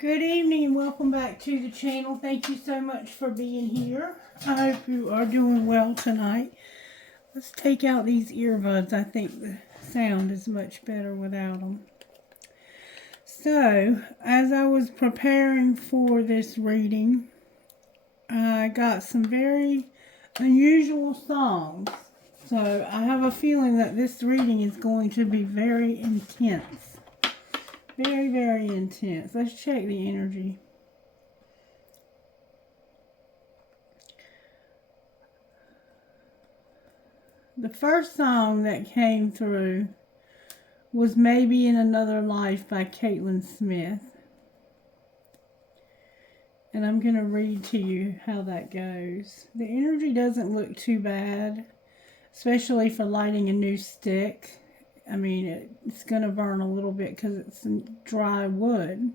Good evening and welcome back to the channel. Thank you so much for being here. I hope you are doing well tonight. Let's take out these earbuds. I think the sound is much better without them. So, as I was preparing for this reading, I got some very unusual songs. So, I have a feeling that this reading is going to be very intense. Very, very intense. Let's check the energy. The first song that came through was Maybe in Another Life by Caitlin Smith. And I'm going to read to you how that goes. The energy doesn't look too bad, especially for lighting a new stick. I mean, it's going to burn a little bit because it's dry wood.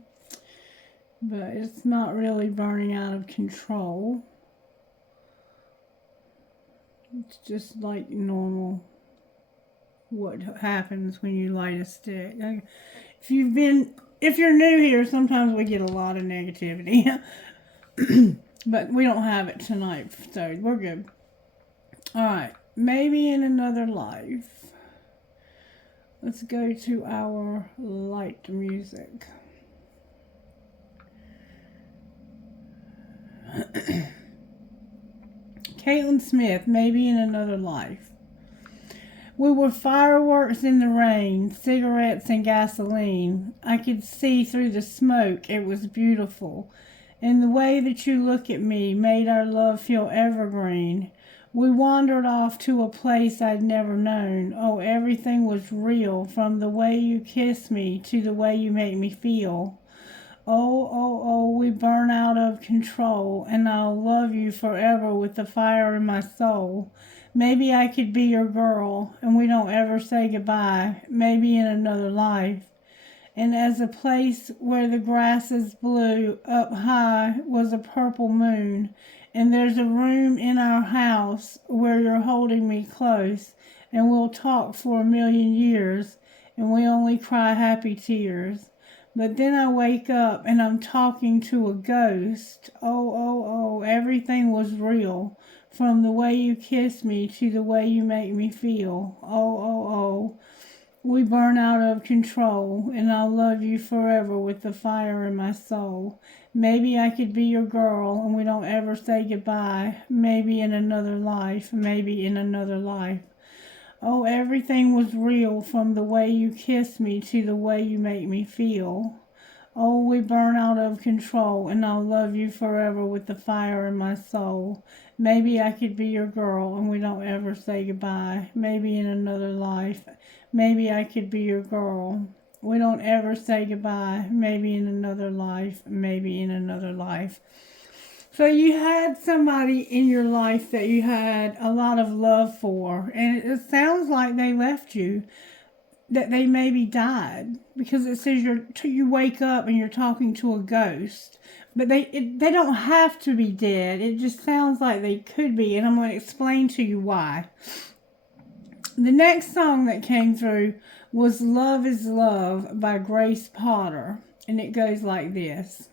But it's not really burning out of control. It's just like normal what happens when you light a stick. If you're new here, sometimes we get a lot of negativity. But we don't have it tonight, so we're good. Alright, Maybe in Another Life. Let's go to our light music. Caitlin Smith, Maybe in Another Life. We were fireworks in the rain, cigarettes and gasoline. I could see through the smoke, it was beautiful. And the way that you look at me made our love feel evergreen. We wandered off to a place I'd never known. Oh, everything was real, from the way you kiss me to the way you make me feel. Oh, oh, oh, we burn out of control, and I'll love you forever with the fire in my soul. Maybe I could be your girl, and we don't ever say goodbye, maybe in another life. And as a place where the grass is blue, up high was a purple moon, and there's a room in our house where you're holding me close, and we'll talk for 1,000,000 years, and we only cry happy tears. But then I wake up and I'm talking to a ghost. Oh, oh, oh, everything was real. From the way you kiss me to the way you make me feel. Oh, oh, oh, we burn out of control, and I'll love you forever with the fire in my soul. Maybe I could be your girl, and we don't ever say goodbye. Maybe in another life, maybe in another life. Oh, everything was real, from the way you kiss me to the way you make me feel. Oh, we burn out of control, and I'll love you forever with the fire in my soul. Maybe I could be your girl, and we don't ever say goodbye. Maybe in another life, maybe I could be your girl. We don't ever say goodbye. Maybe in another life, maybe in another life. So you had somebody in your life that you had a lot of love for, and it sounds like they left you, that they maybe died, because it says you wake up and you're talking to a ghost. But they don't have to be dead. It just sounds like they could be, and I'm going to explain to you why. The next song that came through was Love is Love by Grace Potter, and it goes like this.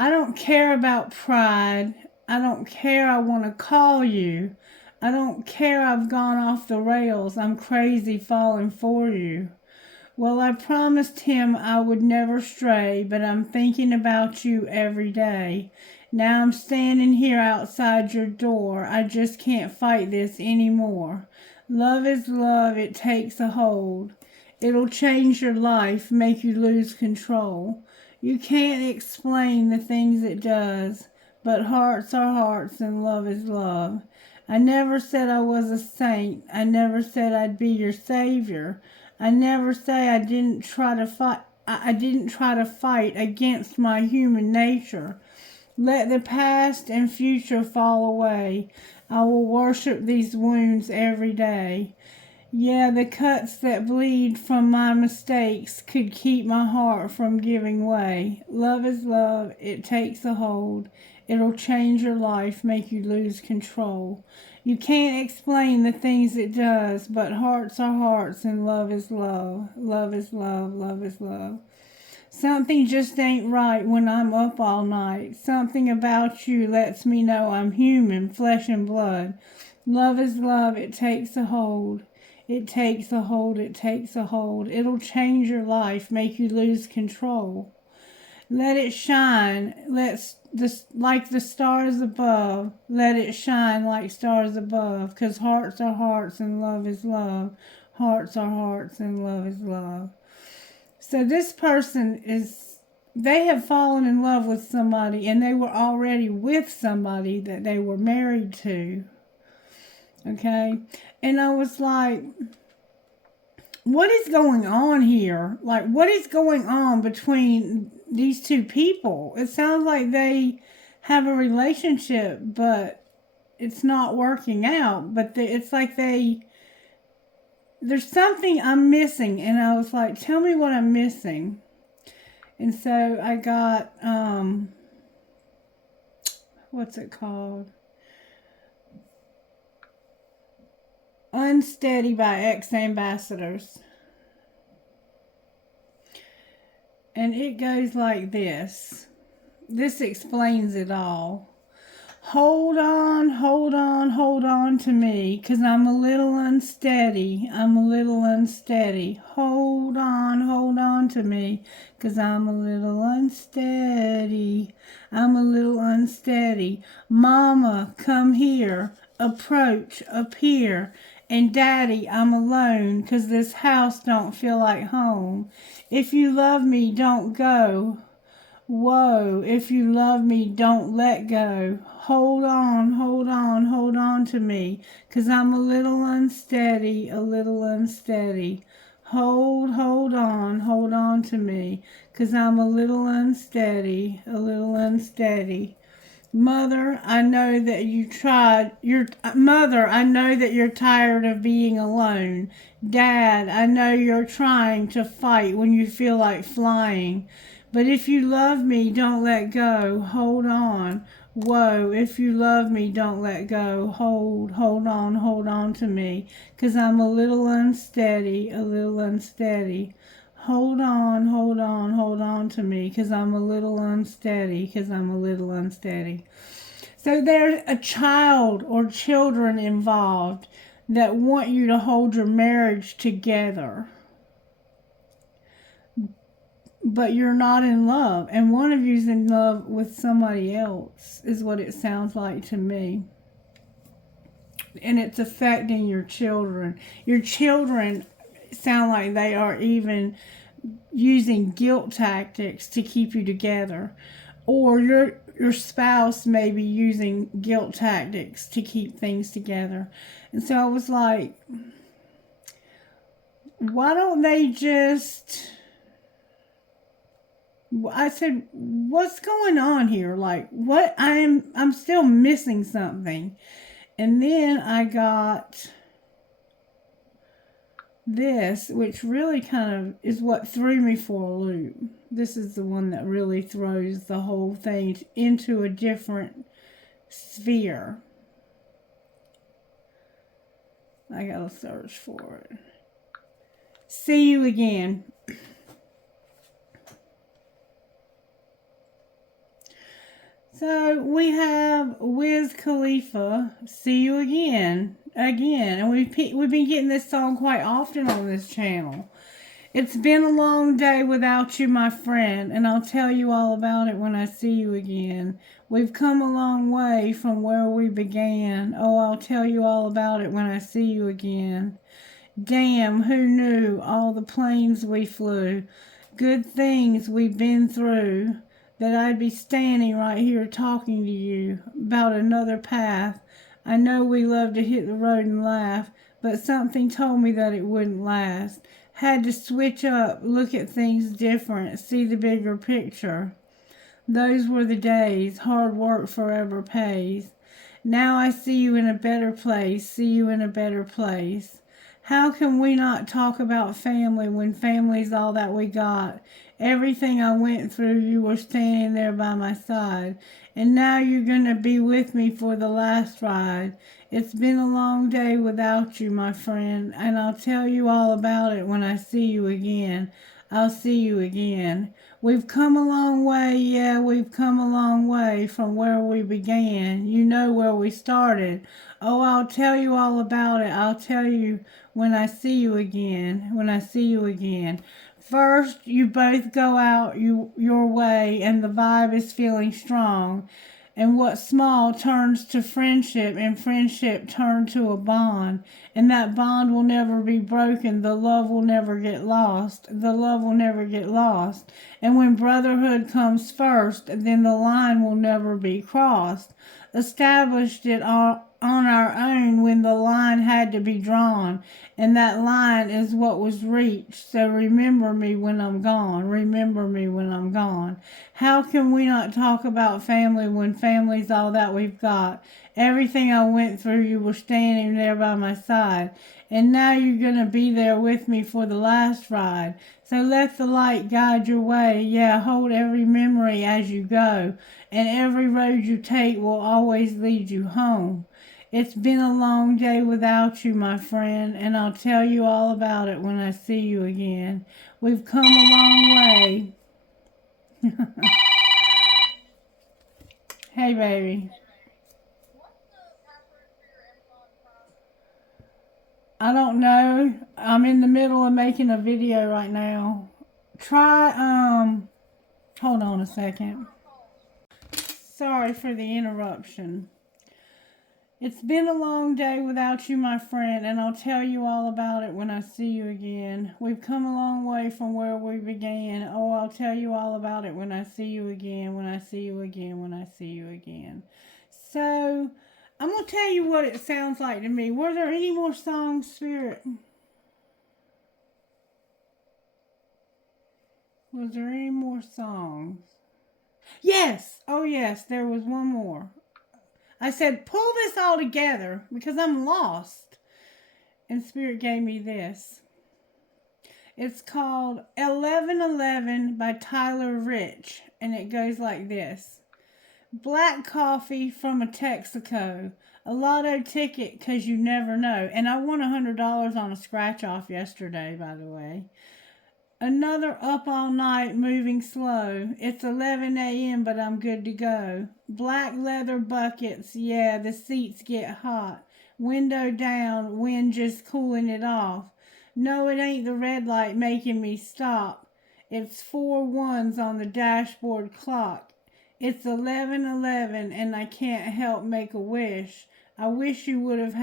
I don't care about pride. I don't care I want to call you. I don't care I've gone off the rails. I'm crazy falling for you. Well, I promised him I would never stray, but I'm thinking about you every day. Now I'm standing here outside your door. I just can't fight this anymore. Love is love. It takes a hold. It'll change your life, make you lose control. You can't explain the things it does, but hearts are hearts and love is love. I never said I was a saint. I never said I'd be your savior. I never say I didn't try to fight. I didn't try to fight against my human nature. Let the past and future fall away. I will worship these wounds every day. Yeah, the cuts that bleed from my mistakes could keep my heart from giving way. Love is love. It takes a hold. It'll change your life, make you lose control. You can't explain the things it does, but hearts are hearts and love is love. Love is love. Love is love. Something just ain't right when I'm up all night. Something about you lets me know I'm human, flesh and blood. Love is love, it takes a hold. It takes a hold, it takes a hold. It'll change your life, make you lose control. Let it shine, like the stars above. Let it shine like stars above, 'cause hearts are hearts and love is love. Hearts are hearts and love is love. So this person they have fallen in love with somebody, and they were already with somebody that they were married to. Okay? And I was like, what is going on here? Like, what is going on between these two people? It sounds like they have a relationship, but it's not working out. But it's like there's something I'm missing. And I was like, tell me what I'm missing. And so I got, what's it called? Unsteady by Ex-Ambassadors. And it goes like this. This explains it all. Hold on, hold on, hold on to me, 'cause I'm a little unsteady. I'm a little unsteady. Hold on to me, 'cause I'm a little unsteady. I'm a little unsteady. Mama, come here. Approach, appear. And Daddy, I'm alone, 'cause this house don't feel like home. If you love me, don't go. Whoa, if you love me, don't let go. Hold on, hold on, hold on to me, 'cause I'm a little unsteady, a little unsteady. Hold on to me, 'cause I'm a little unsteady, a little unsteady. Mother, I know that I know that you're tired of being alone. Dad, I know you're trying to fight when you feel like flying. But if you love me, don't let go. Hold on. Whoa, if you love me, don't let go. Hold on to me, 'cause I'm a little unsteady, a little unsteady. Hold on to me, 'cause I'm a little unsteady, 'cause I'm a little unsteady. So there's a child or children involved that want you to hold your marriage together. But you're not in love, and one of you's in love with somebody else, is what it sounds like to me. And it's affecting your children. Your children sound like they are even using guilt tactics to keep you together. Or your spouse may be using guilt tactics to keep things together. And so I was like, why don't they just... I said, what's going on here? Like, what? I'm still missing something. And then I got this, which really kind of is what threw me for a loop. This is the one that really throws the whole thing into a different sphere. I gotta search for it. See you again. So we have Wiz Khalifa, See You Again, and we've been getting this song quite often on this channel. It's been a long day without you, my friend, and I'll tell you all about it when I see you again. We've come a long way from where we began. Oh, I'll tell you all about it when I see you again. Damn, who knew all the planes we flew, good things we've been through, that I'd be standing right here talking to you about another path. I know we love to hit the road and laugh, but something told me that it wouldn't last. Had to switch up, look at things different, see the bigger picture. Those were the days, hard work forever pays. Now I see you in a better place, see you in a better place. How can we not talk about family when family's all that we got? Everything I went through, you were standing there by my side. And now you're going to be with me for the last ride. It's been a long day without you, my friend, and I'll tell you all about it when I see you again. I'll see you again. We've come a long way, yeah, we've come a long way from where we began. You know where we started. Oh, I'll tell you all about it. I'll tell you when I see you again. When I see you again. First, you both go out your way, and the vibe is feeling strong. And what's small turns to friendship, and friendship turns to a bond. And that bond will never be broken. The love will never get lost. The love will never get lost. And when brotherhood comes first, then the line will never be crossed. Established it on our own when the line had to be drawn, and that line is what was reached. So remember me when I'm gone. Remember me when I'm gone. How can we not talk about family when family's all that we've got? Everything I went through, you were standing there by my side. And now you're going to be there with me for the last ride. So let the light guide your way. Yeah, hold every memory as you go. And every road you take will always lead you home. It's been a long day without you, my friend, and I'll tell you all about it when I see you again. We've come a long way. Hey, baby. I don't know. I'm in the middle of making a video right now. Try, hold on a second. Sorry for the interruption. It's been a long day without you, my friend, and I'll tell you all about it when I see you again. We've come a long way from where we began. Oh, I'll tell you all about it when I see you again, when I see you again, when I see you again. So, I'm going to tell you what it sounds like to me. Were there any more songs, Spirit? Was there any more songs? Yes! Oh, yes, there was one more. I said, pull this all together because I'm lost. And Spirit gave me this. It's called 1111 by Tyler Rich. And it goes like this. Black coffee from a Texaco. A lotto ticket because you never know. And I won $100 on a scratch off yesterday, by the way. Another up all night, moving slow. It's 11 a.m., but I'm good to go. Black leather buckets, yeah, the seats get hot. Window down, wind just cooling it off. No, it ain't the red light making me stop. It's 4 ones on the dashboard clock. It's 11:11, and I can't help make a wish. I wish you wouldn't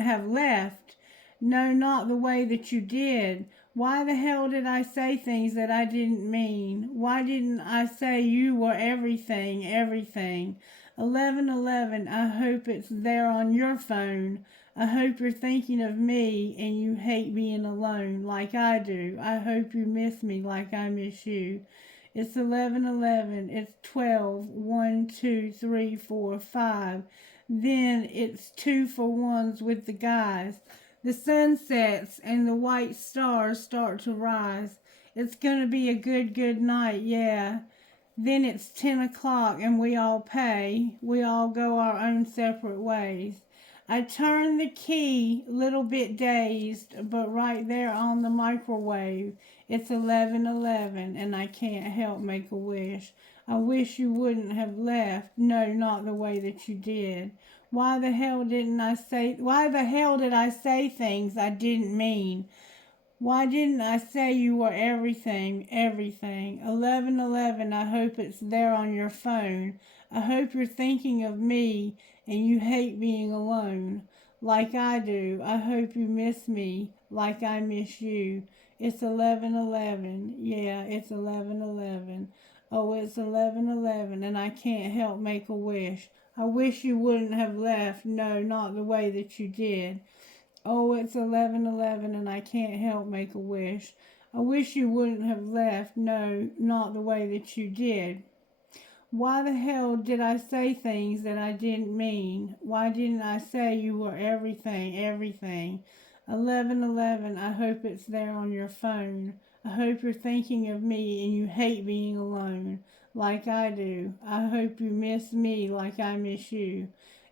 have left. No, not the way that you did. Why the hell did I say things that I didn't mean? Why didn't I say you were everything, everything? 11:11, I hope it's there on your phone. I hope you're thinking of me and you hate being alone like I do. I hope you miss me like I miss you. It's 11:11, it's 12, 1, 2, 3, 4, 5. Then it's 2 for ones with the guys. The sun sets and the white stars start to rise. It's going to be a good night, yeah. Then it's 10 o'clock and we all pay. We all go our own separate ways. I turn the key, little bit dazed, but right there on the microwave. It's 11:11 and I can't help make a wish. I wish you wouldn't have left. No, not the way that you did. Why the hell did I say things I didn't mean? Why didn't I say you were everything, everything? 11:11, I hope it's there on your phone. I hope you're thinking of me and you hate being alone like I do. I hope you miss me like I miss you. It's 11:11. Yeah, it's 11:11. Oh, it's 11:11 and I can't help make a wish. I wish you wouldn't have left. No, not the way that you did. Oh, it's 11:11 and I can't help make a wish. I wish you wouldn't have left. No, not the way that you did. Why the hell did I say things that I didn't mean? Why didn't I say you were everything, everything? 11:11, I hope it's there on your phone. I hope you're thinking of me and you hate being alone like I do. I hope you miss me like I miss you.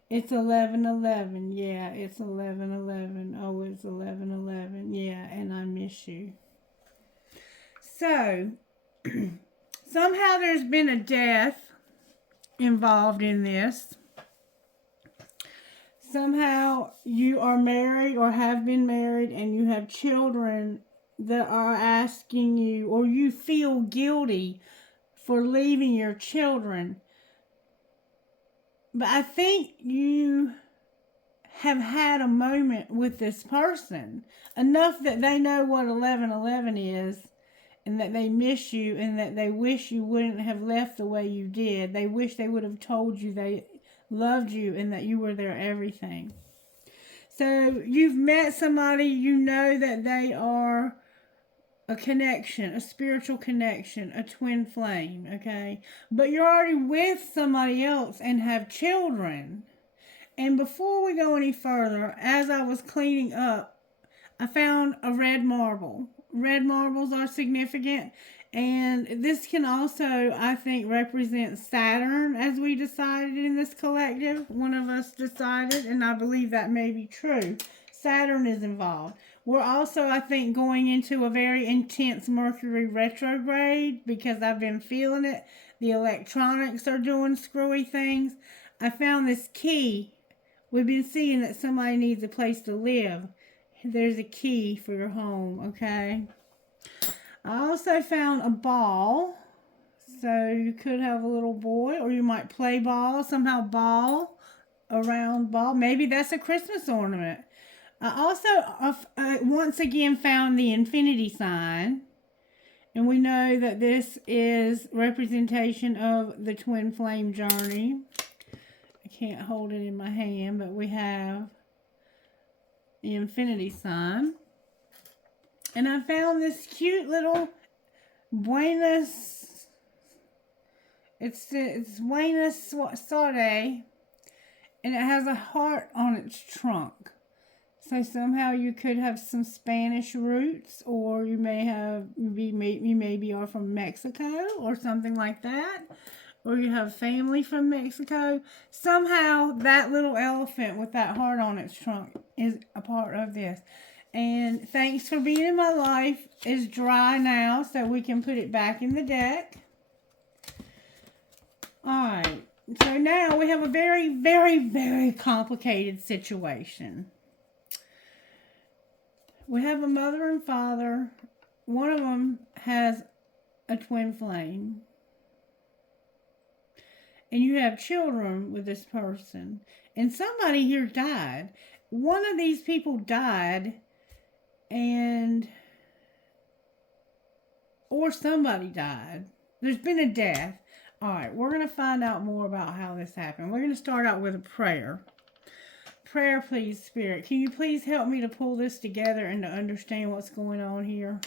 It's 11:11. Yeah, it's 11:11. Oh, it's 11:11. Yeah, and I miss you. So, somehow there's been a death involved in this. Somehow you are married or have been married and you have children that are asking you, or you feel guilty for leaving your children. But I think you have had a moment with this person enough that they know what 11:11 is, and that they miss you, and that they wish you wouldn't have left the way you did. They wish they would have told you they loved you and that you were their everything. So you've met somebody, you know that they are a connection, a spiritual connection, a twin flame, okay? But you're already with somebody else and have children. And before we go any further, as I was cleaning up, I found a red marble. Red marbles are significant, and this can also, I think, represent Saturn, as we decided in this collective. One of us decided, and I believe that may be true. Saturn is involved. We're also, I think, going into a very intense Mercury retrograde, because I've been feeling it. The electronics are doing screwy things. I found this key. We've been seeing that somebody needs a place to live. There's a key for your home, okay? I also found a ball. So you could have a little boy, or you might play ball, somehow ball, a round ball. Maybe that's a Christmas ornament. I also, once again, found the infinity sign. And we know that this is representation of the twin flame journey. I can't hold it in my hand, but we have the infinity sign. And I found this cute little Buenos, it's Buenos Aires, and it has a heart on its trunk. So somehow you could have some Spanish roots, or you may are from Mexico or something like that, or you have family from Mexico. Somehow that little elephant with that heart on its trunk is a part of this. And thanks for being in my life is dry now, so we can put it back in the deck. Alright, so now we have a very, very, very complicated situation. We have a mother and father. One of them has a twin flame. And you have children with this person. And somebody here died. One of these people died, or somebody died. There's been a death. Alright, we're going to find out more about how this happened. We're going to start out with a prayer. Prayer, please, Spirit. Can you please help me to pull this together and to understand what's going on here?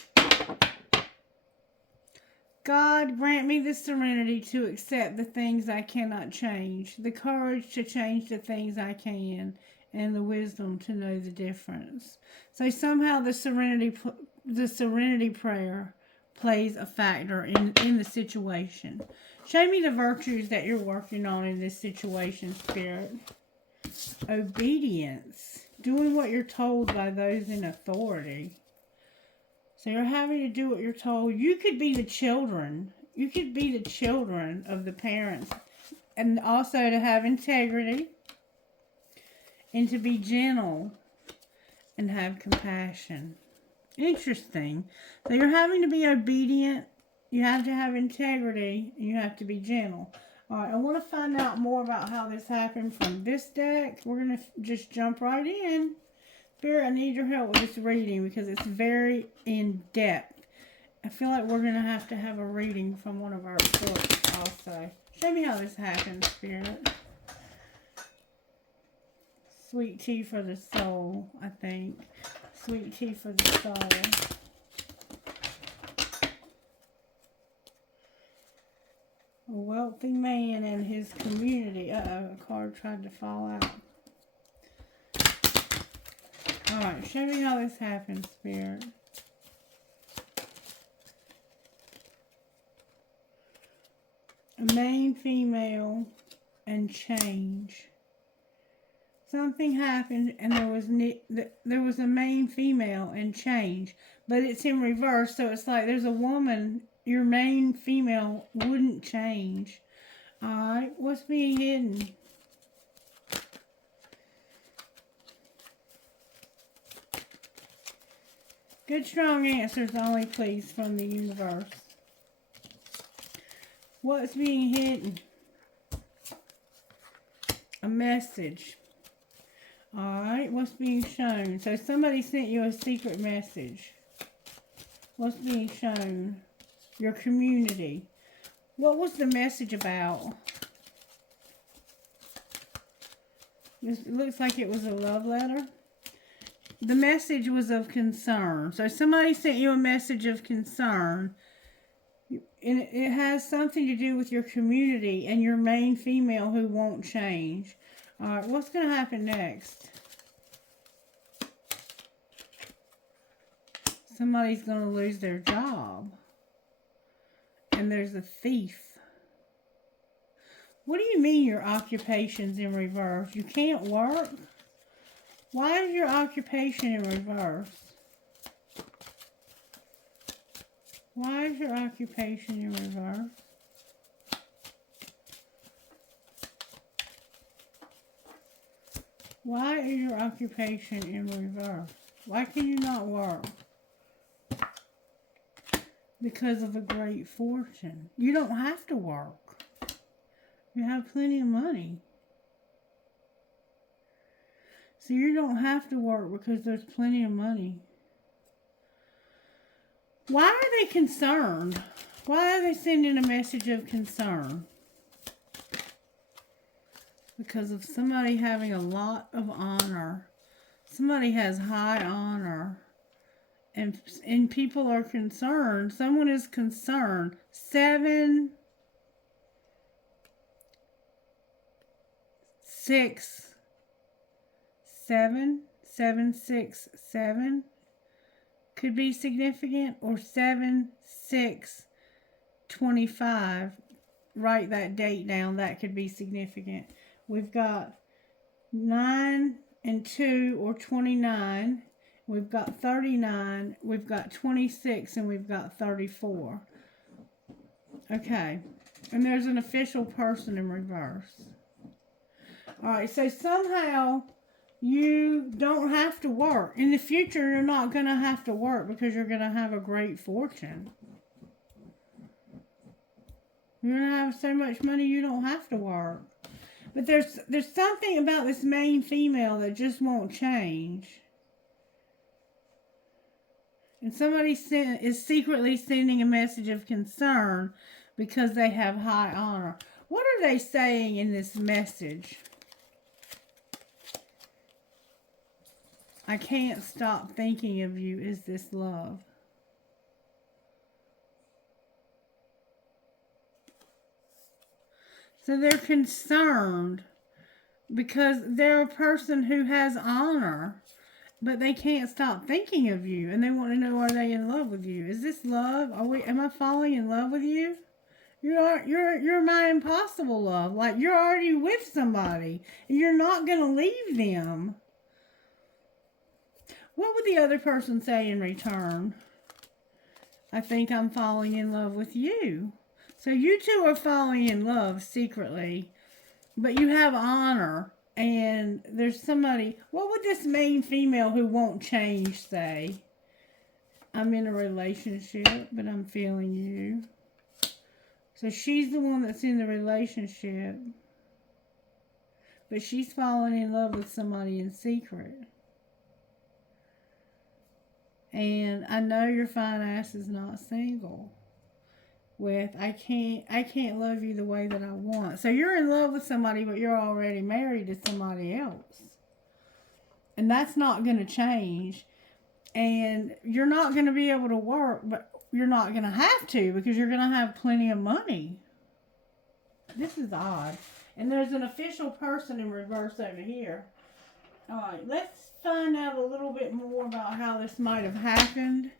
God, grant me the serenity to accept the things I cannot change, the courage to change the things I can, and the wisdom to know the difference. So somehow the serenity prayer plays a factor in the situation. Show me the virtues that you're working on in this situation, Spirit. Obedience. Doing what you're told by those in authority. So you're having to do what you're told. You could be the children. You could be the children of the parents. And also to have integrity. And to be gentle. And have compassion. Interesting. So you're having to be obedient. You have to have integrity. And you have to be gentle. Alright, I want to find out more about how this happened from this deck. We're going to just jump right in. Spirit, I need your help with this reading because it's very in-depth. I feel like we're going to have a reading from one of our books also. Show me how this happened, Spirit. Sweet tea for the soul, I think. Sweet tea for the soul. A wealthy man and his community. Uh-oh, a card tried to fall out. Alright, show me how this happens, Spirit. A main, female, and change. Something happened and there was a main female and change, but it's in reverse, so it's like there's a woman, your main female wouldn't change. Alright, what's being hidden? Good strong answers only, please, from the universe. What's being hidden? A message. Alright, what's being shown? So somebody sent you a secret message. What's being shown? Your community. What was the message about? It looks like it was a love letter. The message was of concern. So somebody sent you a message of concern. And it has something to do with your community and your main female who won't change. Alright, what's going to happen next? Somebody's going to lose their job. And there's a thief. What do you mean your occupation's in reverse? You can't work? Why is your occupation in reverse? Why is your occupation in reverse? Why is your occupation in reverse? Why can you not work? Because of a great fortune. You don't have to work. You have plenty of money. So you don't have to work because there's plenty of money. Why are they concerned? Why are they sending a message of concern? Because of somebody having a lot of honor. Somebody has high honor. And people are concerned. Someone is concerned. 7, 6, 7, 7, 6, 7 could be significant, or 7, 6, 25. Write that date down. That could be significant. We've got 9 and 2, or 29. We've got 39, we've got 26, and we've got 34. Okay. And there's an official person in reverse. Alright, so somehow you don't have to work. In the future, you're not going to have to work because you're going to have a great fortune. You're going to have so much money you don't have to work. But there's something about this main female that just won't change. And somebody is secretly sending a message of concern because they have high honor. What are they saying in this message? I can't stop thinking of you. Is this love? So they're concerned because they're a person who has honor. But they can't stop thinking of you, and they want to know, are they in love with you? Is this love? Am I falling in love with you? You're my impossible love. Like, you're already with somebody, and you're not going to leave them. What would the other person say in return? I think I'm falling in love with you. So you two are falling in love secretly, but you have honor. And there's somebody, what would this main female who won't change say? I'm in a relationship, but I'm feeling you. So she's the one that's in the relationship. But she's falling in love with somebody in secret. And I know your fine ass is not single. With I can't love you the way that I want. So you're in love with somebody, but you're already married to somebody else. And that's not going to change. And you're not going to be able to work, but you're not going to have to because you're going to have plenty of money. This is odd. And there's an official person in reverse over here. Alright, let's find out a little bit more about how this might have happened.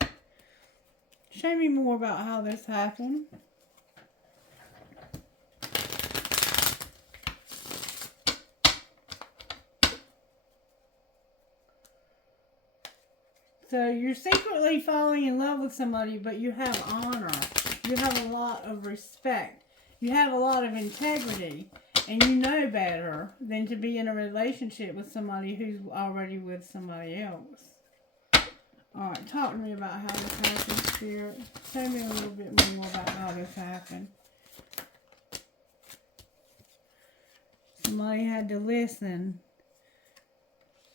Show me more about how this happened. So you're secretly falling in love with somebody, but you have honor. You have a lot of respect. You have a lot of integrity. And you know better than to be in a relationship with somebody who's already with somebody else. Alright, talk to me about how this happened, Spirit. Tell me a little bit more about how this happened. Somebody had to listen.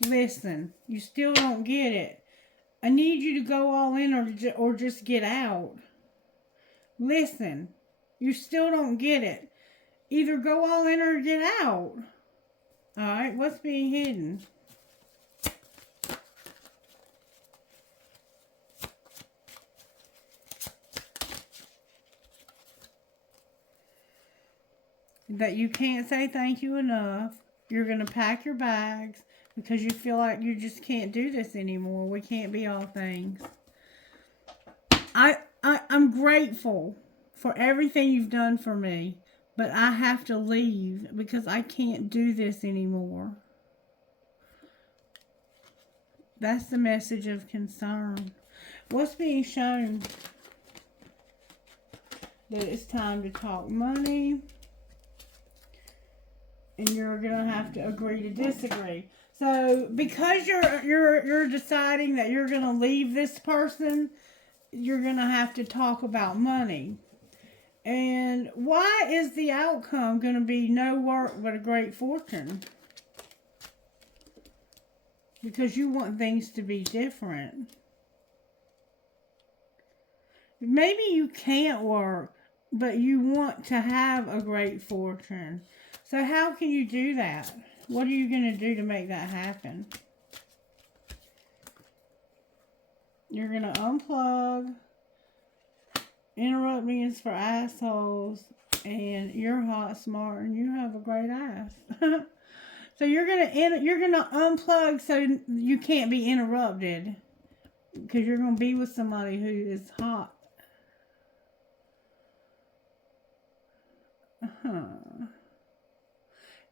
Listen. You still don't get it. I need you to go all in or just get out. Listen. You still don't get it. Either go all in or get out. Alright, what's being hidden? That you can't say thank you enough. You're going to pack your bags because you feel like you just can't do this anymore. We can't be all things. I'm grateful for everything you've done for me, but I have to leave because I can't do this anymore. That's the message of concern. What's being shown? That it's time to talk money. And you're gonna have to agree to disagree. So because you're deciding that you're gonna leave this person, you're gonna have to talk about money. And why is the outcome gonna be no work but a great fortune? Because you want things to be different. Maybe you can't work, but you want to have a great fortune. So how can you do that? What are you going to do to make that happen? You're going to unplug. Interrupting is for assholes. And you're hot, smart, and you have a great ass. So you're going to unplug so you can't be interrupted. Because you're going to be with somebody who is hot.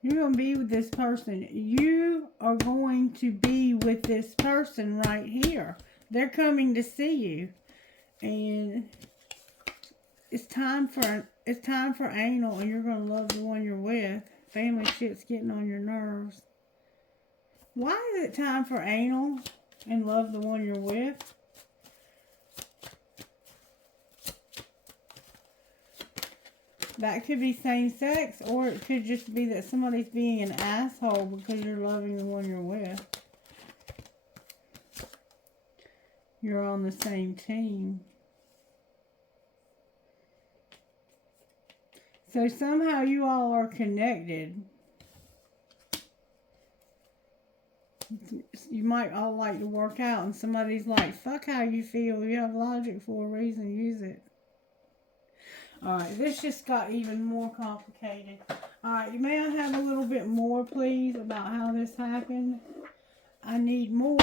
You're going to be with this person. You are going to be with this person right here. They're coming to see you. And it's time for anal, and you're going to love the one you're with. Family shit's getting on your nerves. Why is it time for anal and love the one you're with? That could be same sex, or it could just be that somebody's being an asshole because you're loving the one you're with. You're on the same team. So somehow you all are connected. You might all like to work out, and somebody's like, fuck how you feel. You have logic for a reason. Use it. Alright, this just got even more complicated. Alright, may I have a little bit more, please, about how this happened? I need more.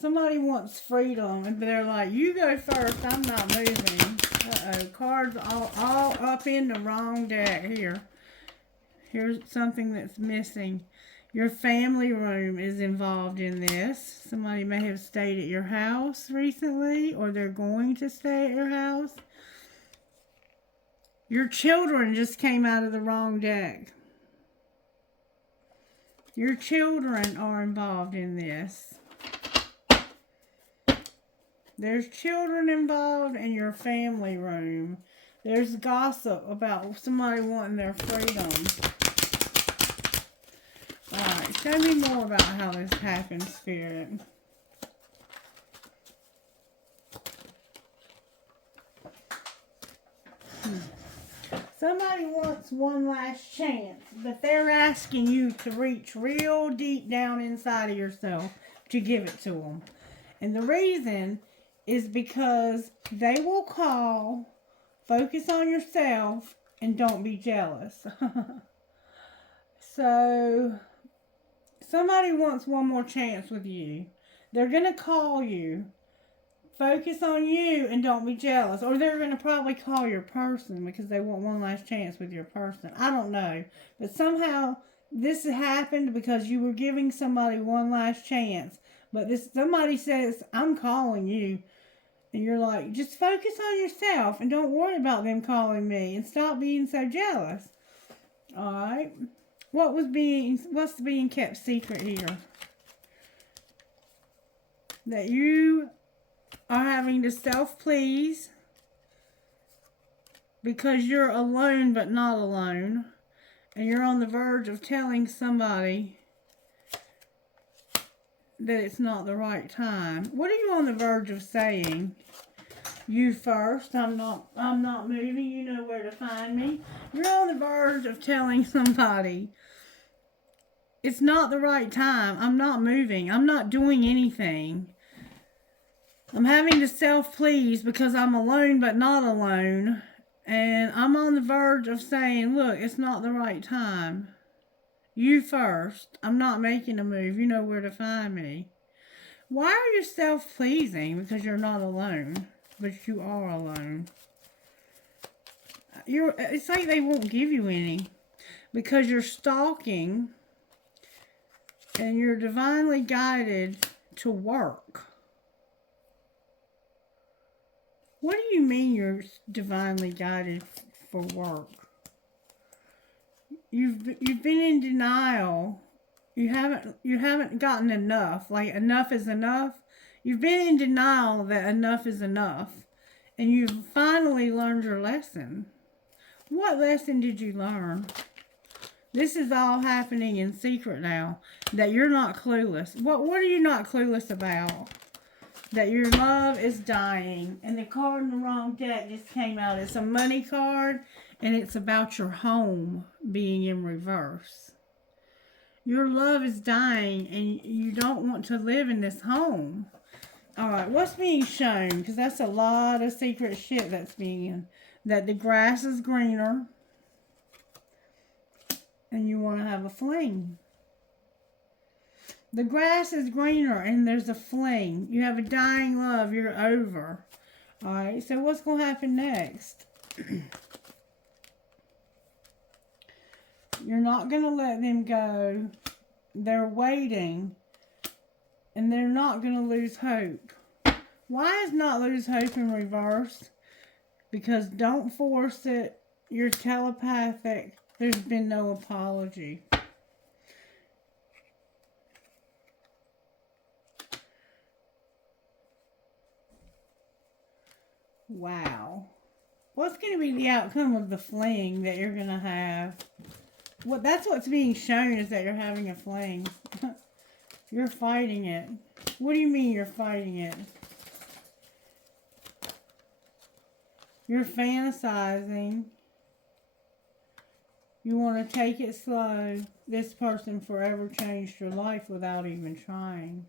Somebody wants freedom, and they're like, you go first, I'm not moving. Uh-oh, cards all up in the wrong deck here. Here's something that's missing. Your family room is involved in this. Somebody may have stayed at your house recently, or they're going to stay at your house. Your children just came out of the wrong deck. Your children are involved in this. There's children involved in your family room. There's gossip about somebody wanting their freedom. Alright, tell me more about how this happened, Spirit. Somebody wants one last chance, but they're asking you to reach real deep down inside of yourself to give it to them. And the reason is because they will call, focus on yourself, and don't be jealous. So somebody wants one more chance with you. They're going to call you. Focus on you and don't be jealous. Or they're going to probably call your person because they want one last chance with your person. I don't know. But somehow this happened because you were giving somebody one last chance. But somebody says, I'm calling you. And you're like, just focus on yourself and don't worry about them calling me and stop being so jealous. Alright. What's being kept secret here? That you are having to self-please because you're alone but not alone. And you're on the verge of telling somebody that it's not the right time. What are you on the verge of saying? You first. I'm not moving. You know where to find me. You're on the verge of telling somebody it's not the right time. I'm not moving. I'm not doing anything. I'm having to self-please because I'm alone but not alone. And I'm on the verge of saying, look, it's not the right time. You first. I'm not making a move. You know where to find me. Why are you self-pleasing? Because you're not alone. But you are alone. It's like they won't give you any. Because you're stalking. And you're divinely guided to work. What do you mean you're divinely guided for work? You've been in denial. You haven't gotten enough. Like enough is enough. You've been in denial that enough is enough. And you've finally learned your lesson. What lesson did you learn? This is all happening in secret now. That you're not clueless. What are you not clueless about? That your love is dying. And the card in the wrong deck just came out. It's a money card. And it's about your home being in reverse. Your love is dying. And you don't want to live in this home. Alright, what's being shown? Because that's a lot of secret shit that's being... That the grass is greener. And you want to have a fling. The grass is greener and there's a fling. You have a dying love. You're over. Alright, so what's going to happen next? You're not going to let them go. They're waiting. And they're not going to lose hope. Why is not lose hope in reverse? Because don't force it. You're telepathic. There's been no apology. Wow. What's going to be the outcome of the fling that you're going to have? Well, that's what's being shown is that you're having a fling. You're fighting it. What do you mean you're fighting it? You're fantasizing. You want to take it slow. This person forever changed your life without even trying.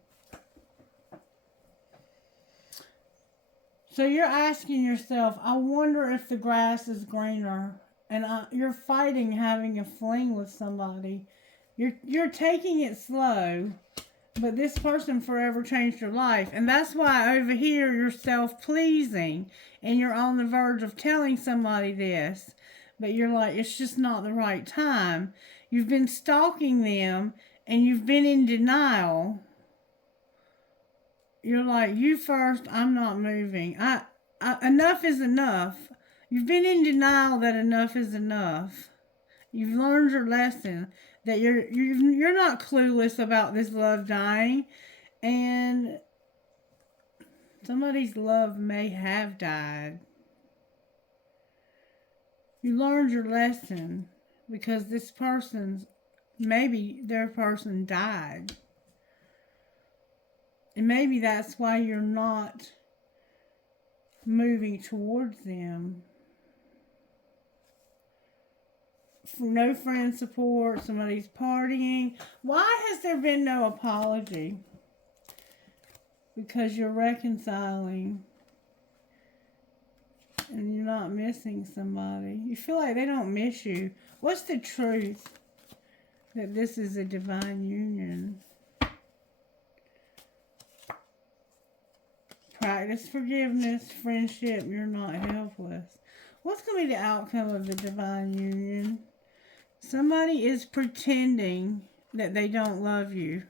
So you're asking yourself, I wonder if the grass is greener. And you're fighting having a fling with somebody. You're taking it slow. But this person forever changed your life. And that's why over here you're self-pleasing. And you're on the verge of telling somebody this. But you're like, it's just not the right time. You've been stalking them. And you've been in denial. You're like, you first, I'm not moving. Enough is enough. You've been in denial that enough is enough. You've learned your lesson. That you're not clueless about this love dying. And somebody's love may have died. You learned your lesson. Because this person's, maybe their person died. And maybe that's why you're not moving towards them. No friend support, somebody's partying. Why has there been no apology? Because you're reconciling. And you're not missing somebody. You feel like they don't miss you. What's the truth? That this is a divine union. Practice forgiveness, friendship, you're not helpless. What's going to be the outcome of the divine union? Somebody is pretending that they don't love you.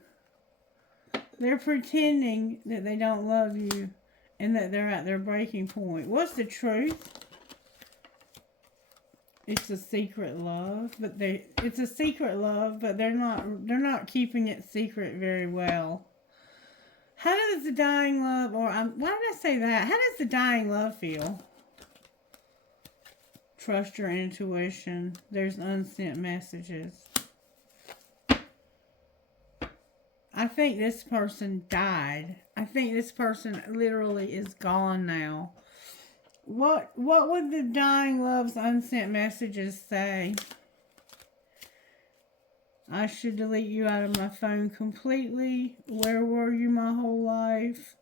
They're pretending that they don't love you and that they're at their breaking point. What's the truth? It's a secret love, but it's a secret love, but they're not keeping it secret very well. How does the dying love, why did I say that? How does the dying love feel? Trust your intuition. There's unsent messages. I think this person died. I think this person literally is gone now. What would the dying love's unsent messages say? I should delete you out of my phone completely. Where were you my whole life?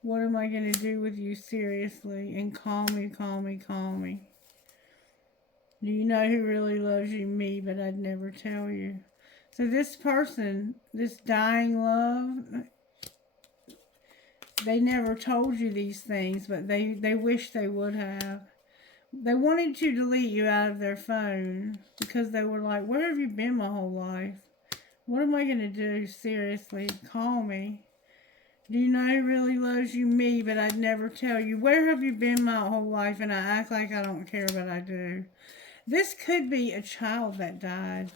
What am I going to do with you seriously? And call me, call me, call me. Do you know who really loves you? Me, but I'd never tell you. So this person, this dying love, they never told you these things, but they wish they would have. They wanted to delete you out of their phone because they were like, where have you been my whole life? What am I going to do? Seriously, call me. Do you know who really loves you? Me, but I'd never tell you. Where have you been my whole life? And I act like I don't care, but I do. This could be a child that died.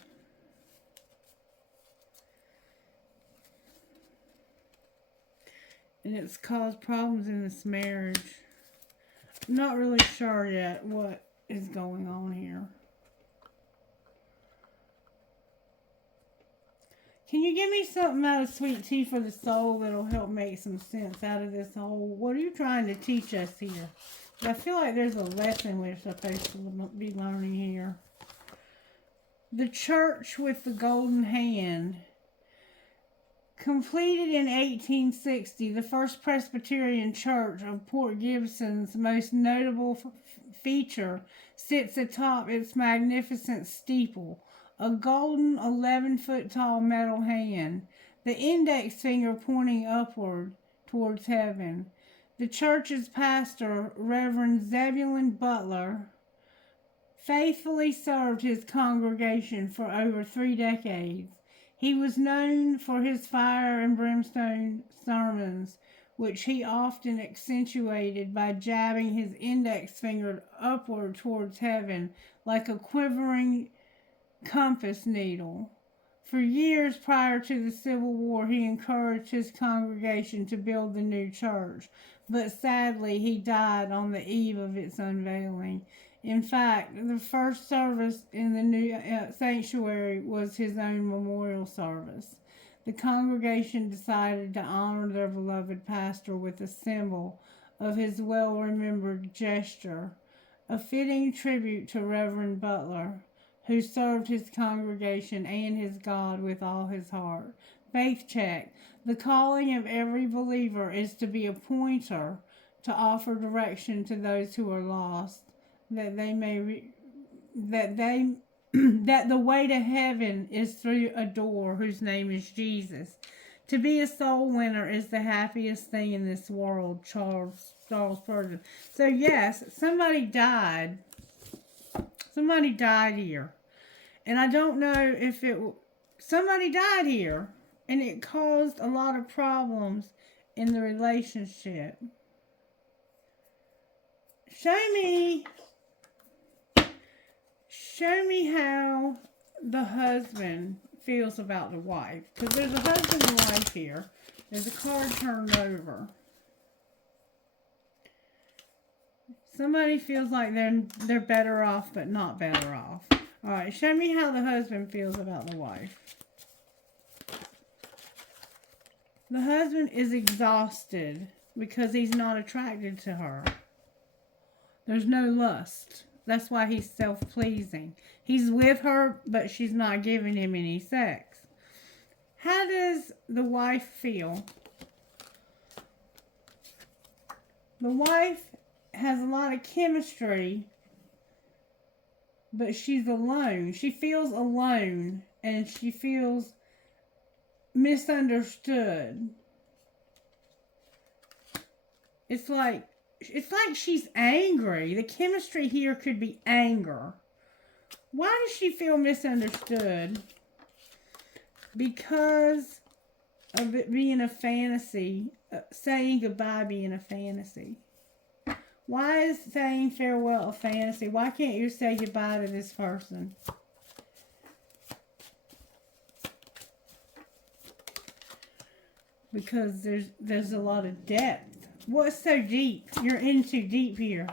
And it's caused problems in this marriage. I'm not really sure yet what is going on here. Can you give me something out of Sweet Tea for the Soul that'll help make some sense out of this whole... What are you trying to teach us here? I feel like there's a lesson we're supposed to be learning here. The Church with the Golden Hand. Completed in 1860, the First Presbyterian Church of Port Gibson's most notable feature sits atop its magnificent steeple, a golden 11-foot-tall metal hand, the index finger pointing upward towards heaven. The church's pastor, Reverend Zebulon Butler, faithfully served his congregation for over 3 decades. He was known for his fire and brimstone sermons, which he often accentuated by jabbing his index finger upward towards heaven like a quivering compass needle. For years prior to the Civil War, he encouraged his congregation to build the new church, but sadly he died on the eve of its unveiling. In fact, the first service in the new sanctuary was his own memorial service. The congregation decided to honor their beloved pastor with a symbol of his well-remembered gesture, a fitting tribute to Reverend Butler, who served his congregation and his God with all his heart. Faith check. The calling of every believer is to be a pointer, to offer direction to those who are lost, that the way to heaven is through a door whose name is Jesus. To be a soul winner is the happiest thing in this world. Charles Spurgeon. So yes, somebody died. Somebody died here. And I don't know if somebody died here, and it caused a lot of problems in the relationship. Show me how the husband feels about the wife. Because there's a husband and wife here. There's a card turned over. Somebody feels like they're better off, but not better off. Alright, show me how the husband feels about the wife. The husband is exhausted because he's not attracted to her. There's no lust. That's why he's self-pleasing. He's with her, but she's not giving him any sex. How does the wife feel? The wife has a lot of chemistry, but she's alone. She feels alone, and she feels misunderstood. It's like she's angry. The chemistry here could be anger. Why does she feel misunderstood? Because of it being a fantasy, saying goodbye being a fantasy. Why is saying farewell a fantasy? Why can't you say goodbye to this person? Because there's a lot of depth. What's so deep? You're in too deep here.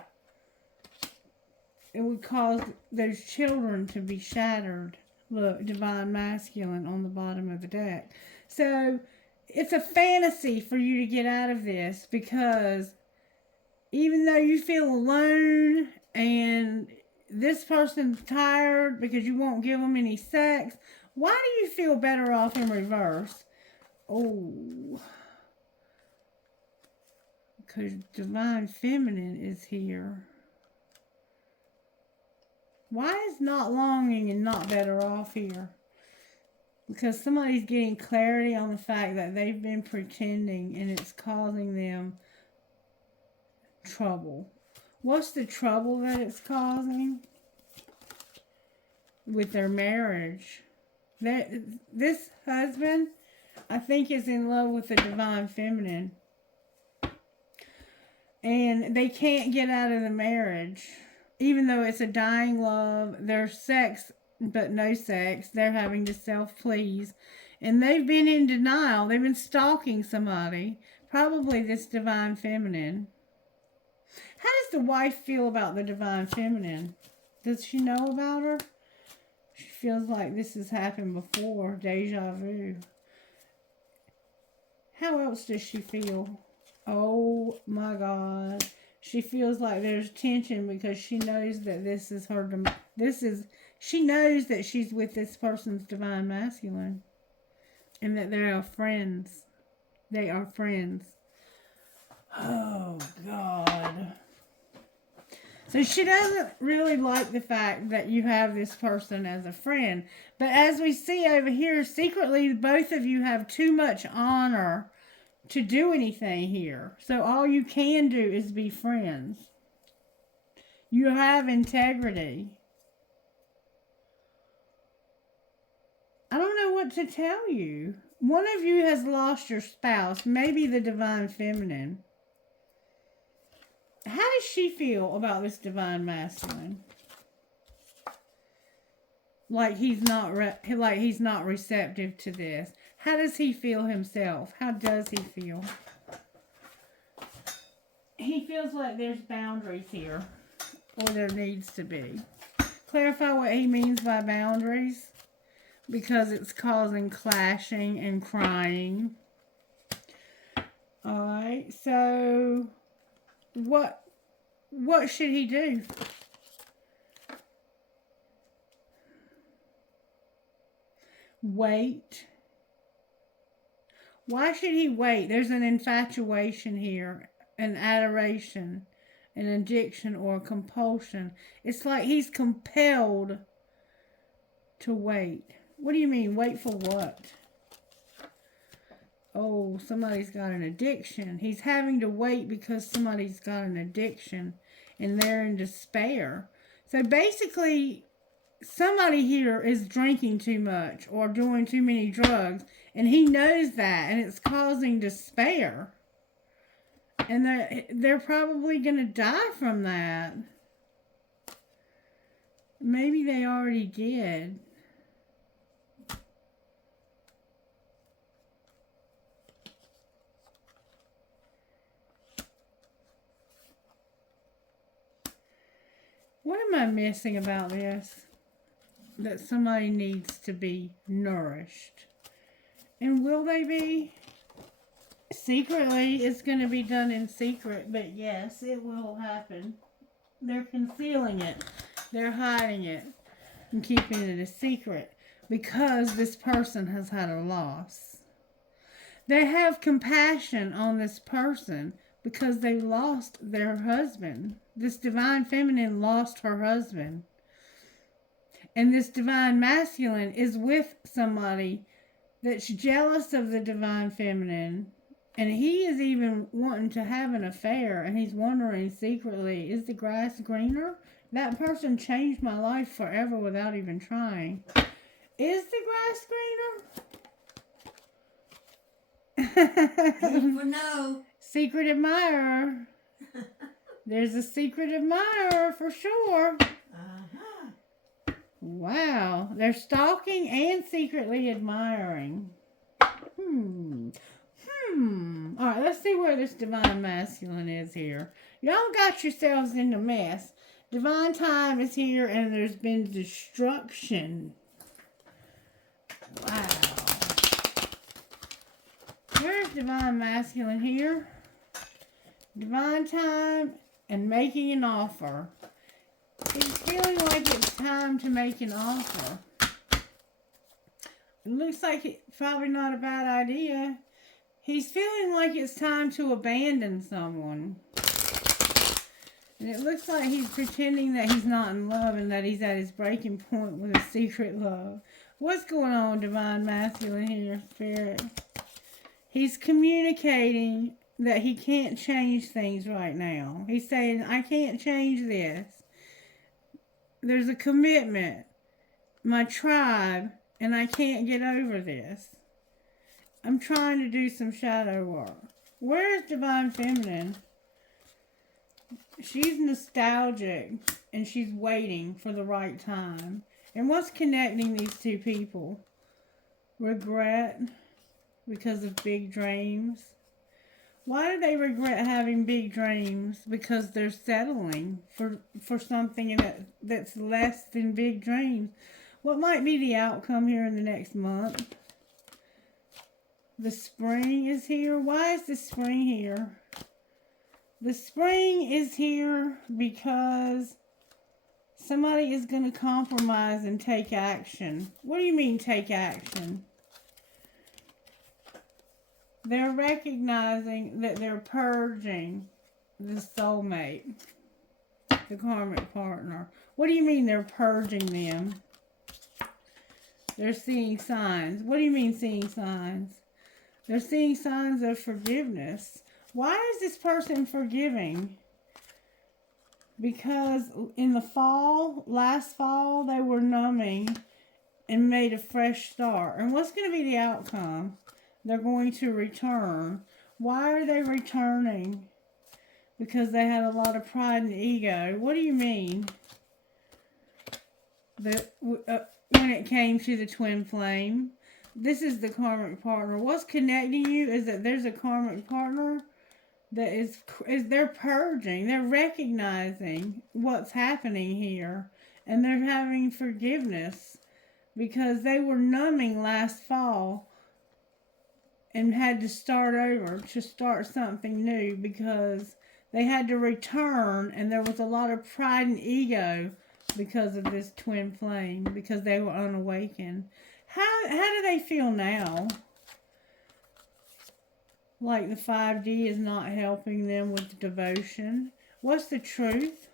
It would cause those children to be shattered. Look, divine masculine on the bottom of the deck. So it's a fantasy for you to get out of this, because even though you feel alone and this person's tired because you won't give them any sex, why do you feel better off in reverse? Oh, because divine feminine is here. Why is not longing and not better off here? Because somebody's getting clarity on the fact that they've been pretending and it's causing them trouble. What's the trouble that it's causing? With their marriage. This husband, I think, is in love with the divine feminine. And they can't get out of the marriage. Even though it's a dying love, there's sex but no sex. They're having to self-please. And they've been in denial. They've been stalking somebody. Probably this divine feminine. How does the wife feel about the divine feminine? Does she know about her? She feels like this has happened before. Deja vu. How else does she feel? Oh my God. She feels like there's tension because she knows that this is her. She knows that she's with this person's divine masculine. And that they are friends. They are friends. Oh God. So she doesn't really like the fact that you have this person as a friend. But as we see over here, secretly both of you have too much honor to do anything here. So all you can do is be friends. You have integrity. I don't know what to tell you. One of you has lost your spouse, maybe the divine feminine. How does she feel about this divine masculine? Like he's not receptive to this. How does he feel himself? How does he feel? He feels like there's boundaries here, or there needs to be. Clarify what he means by boundaries, because it's causing clashing and crying. All right, so what should he do? Wait. Why should he wait? There's an infatuation here, an adoration, an addiction, or a compulsion. It's like he's compelled to wait. What do you mean? Wait for what? Oh, somebody's got an addiction. He's having to wait because somebody's got an addiction and they're in despair. So basically, somebody here is drinking too much or doing too many drugs, and he knows that, and it's causing despair. And they're probably going to die from that. Maybe they already did. What am I missing about this? That somebody needs to be nourished. And will they be? Secretly, it's going to be done in secret, but yes, it will happen. They're concealing it. They're hiding it and keeping it a secret because this person has had a loss. They have compassion on this person because they lost their husband. This divine feminine lost her husband. And this divine masculine is with somebody that's jealous of the divine feminine. And he is even wanting to have an affair. And he's wondering secretly, is the grass greener? That person changed my life forever without even trying. Is the grass greener? People know. Secret admirer. There's a secret admirer for sure. Wow. They're stalking and secretly admiring. All right, let's see where this divine masculine is here. Y'all got yourselves in a mess. Divine time is here and there's been destruction. Wow. Where's divine masculine here? Divine time and making an offer. He's feeling like it's time to make an offer. It looks like it's probably not a bad idea. He's feeling like it's time to abandon someone. And it looks like he's pretending that he's not in love and that he's at his breaking point with a secret love. What's going on, divine masculine here, spirit? He's communicating that he can't change things right now. He's saying, I can't change this. There's a commitment. My tribe, and I can't get over this. I'm trying to do some shadow work. Where is divine feminine? She's nostalgic and she's waiting for the right time. And what's connecting these two people? Regret because of big dreams. Why do they regret having big dreams? Because they're settling for something that's less than big dreams. What might be the outcome here in the next month? The spring is here. Why is the spring here? The spring is here because somebody is going to compromise and take action. What do you mean take action? They're recognizing that they're purging the soulmate, the karmic partner. What do you mean they're purging them? They're seeing signs. What do you mean seeing signs? They're seeing signs of forgiveness. Why is this person forgiving? Because in the fall, last fall, they were numbing and made a fresh start. And what's going to be the outcome? They're going to return. Why are they returning? Because they had a lot of pride and ego. What do you mean? When it came to the twin flame, this is the karmic partner. What's connecting you is that there's a karmic partner that is they're purging. They're recognizing what's happening here, and they're having forgiveness because they were numbing last fall and had to start over, to start something new, because they had to return, and there was a lot of pride and ego because of this twin flame, because they were unawakened. How do they feel now? Like the 5D is not helping them with devotion. What's the truth?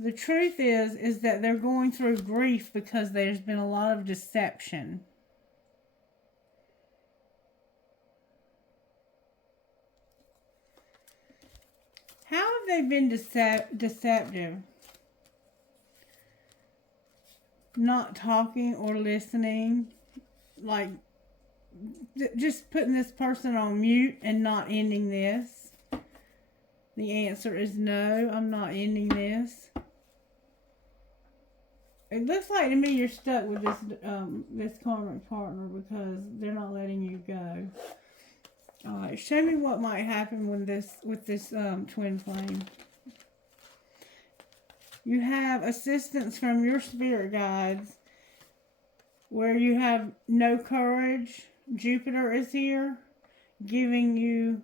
The truth is that they're going through grief because there's been a lot of deception. How have they been deceptive? Not talking or listening, like just putting this person on mute and not ending this. The answer is no, I'm not ending this. It looks like to me you're stuck with this karmic partner because they're not letting you go. All right, show me what might happen with this twin flame. You have assistance from your spirit guides where you have no courage. Jupiter is here giving you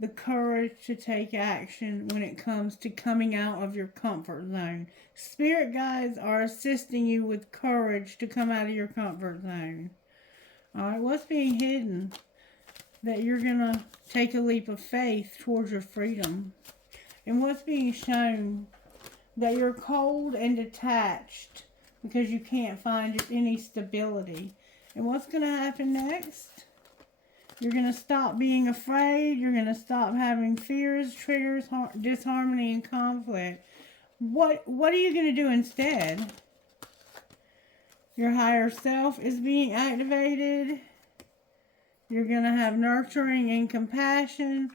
the courage to take action when it comes to coming out of your comfort zone. Spirit guides are assisting you with courage to come out of your comfort zone. All right, what's being hidden? That you're going to take a leap of faith towards your freedom. And what's being shown? That you're cold and detached because you can't find any stability. And what's going to happen next? You're going to stop being afraid. You're going to stop having fears, triggers, disharmony, and conflict. What are you going to do instead? Your higher self is being activated. You're going to have nurturing and compassion.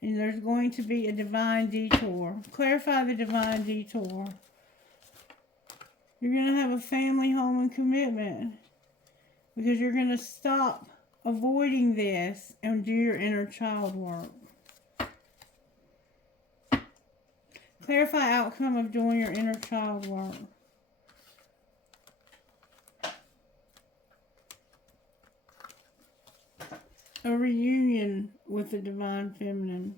And there's going to be a divine detour. Clarify the divine detour. You're going to have a family, home, and commitment. Because you're going to stop avoiding this and do your inner child work. Clarify outcome of doing your inner child work. A reunion with the divine feminine.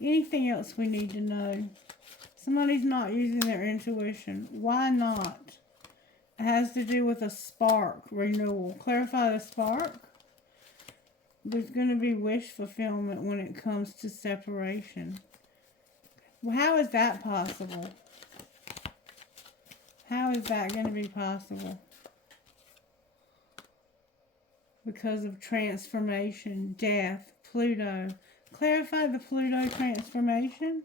Anything else we need to know? Somebody's not using their intuition. Why not? It has to do with a spark renewal. Clarify the spark. There's going to be wish fulfillment when it comes to separation. Well, how is that possible? How is that going to be possible? Because of transformation, death, Pluto. Clarify the Pluto transformation.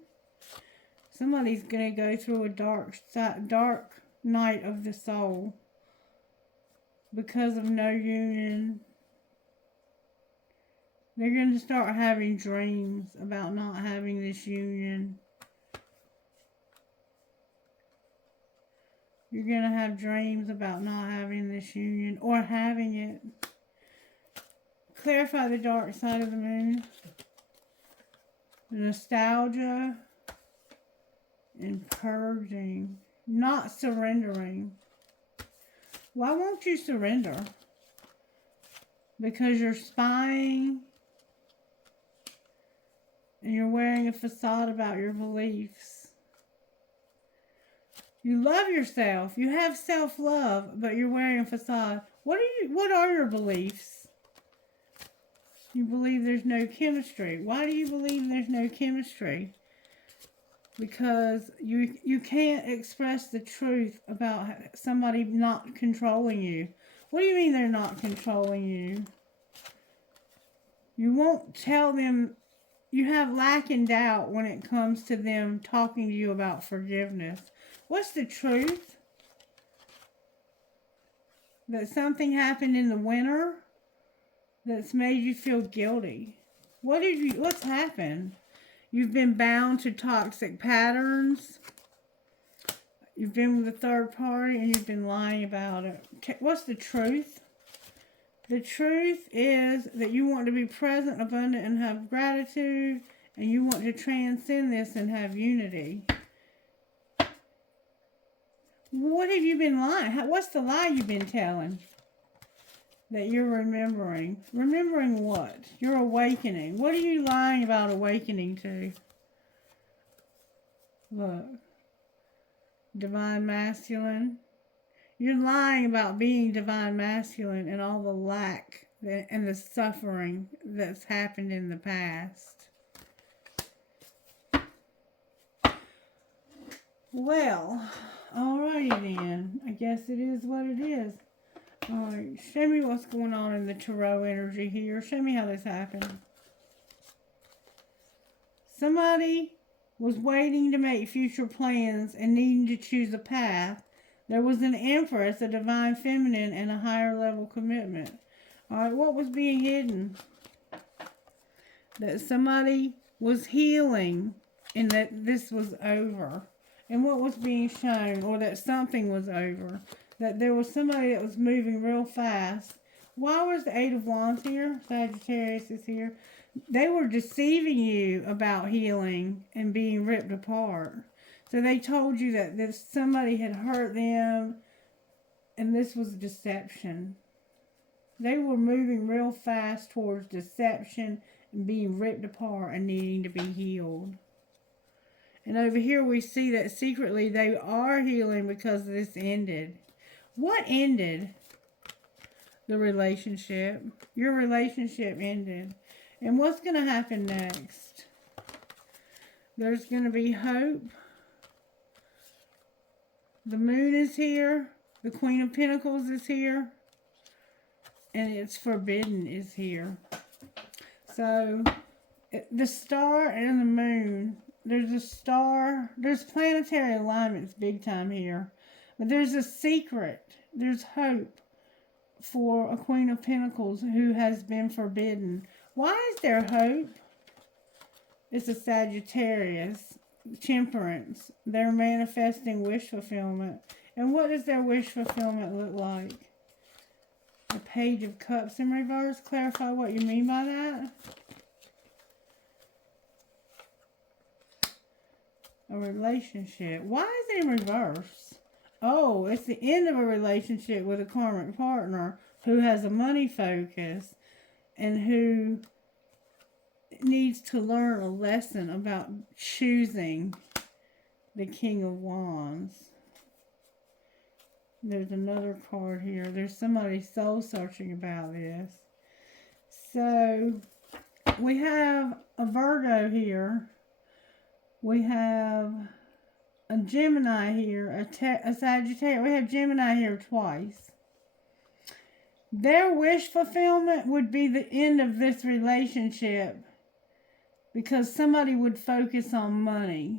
Somebody's going to go through a dark night of the soul because of no union. They're going to start having dreams about not having this union. You're going to have dreams about not having this union or having it. Clarify the dark side of the moon. Nostalgia and purging. Not surrendering. Why won't you surrender? Because you're spying and you're wearing a facade about your beliefs. You love yourself. You have self-love, but you're wearing a facade. What are your beliefs? You believe there's no chemistry. Why do you believe there's no chemistry? Because you can't express the truth about somebody not controlling you. What do you mean they're not controlling you? You won't tell them. You have lack and doubt when it comes to them talking to you about forgiveness. What's the truth? That something happened in the winter that's made you feel guilty. What's happened? You've been bound to toxic patterns. You've been with a third party and you've been lying about it. What's the truth? The truth is that you want to be present, abundant, and have gratitude, and you want to transcend this and have unity. What have you been lying? What's the lie you've been telling? That you're remembering. Remembering what? You're awakening. What are you lying about awakening to? Look. Divine masculine. You're lying about being divine masculine and all the lack and the suffering that's happened in the past. Well, alrighty then. I guess it is what it is. Alright, show me what's going on in the tarot energy here. Show me how this happened. Somebody was waiting to make future plans and needing to choose a path. There was an empress, a divine feminine, and a higher level commitment. Alright, what was being hidden? That somebody was healing and that this was over. And what was being shown, or that something was over. That there was somebody that was moving real fast. Why was the Eight of Wands here? Sagittarius is here. They were deceiving you about healing and being ripped apart. So they told you that somebody had hurt them, and this was deception. They were moving real fast towards deception and being ripped apart and needing to be healed. And over here we see that secretly they are healing because this ended. What ended? The relationship. Your relationship ended. And what's going to happen next? There's going to be hope. The moon is here. The Queen of Pentacles is here. And it's forbidden is here. So The star and the moon. There's a star. There's planetary alignments big time here. But there's a secret. There's hope for a Queen of Pentacles who has been forbidden. Why is there hope? It's a Sagittarius. Temperance. They're manifesting wish fulfillment. And what does their wish fulfillment look like? The Page of Cups in reverse. Clarify what you mean by that. A relationship. Why is it in reverse? Oh, it's the end of a relationship with a karmic partner who has a money focus and who needs to learn a lesson about choosing the King of Wands. There's another card here. There's somebody soul searching about this. So we have a Virgo here. We have a Gemini here, a Sagittarius. We have Gemini here twice. Their wish fulfillment would be the end of this relationship because somebody would focus on money.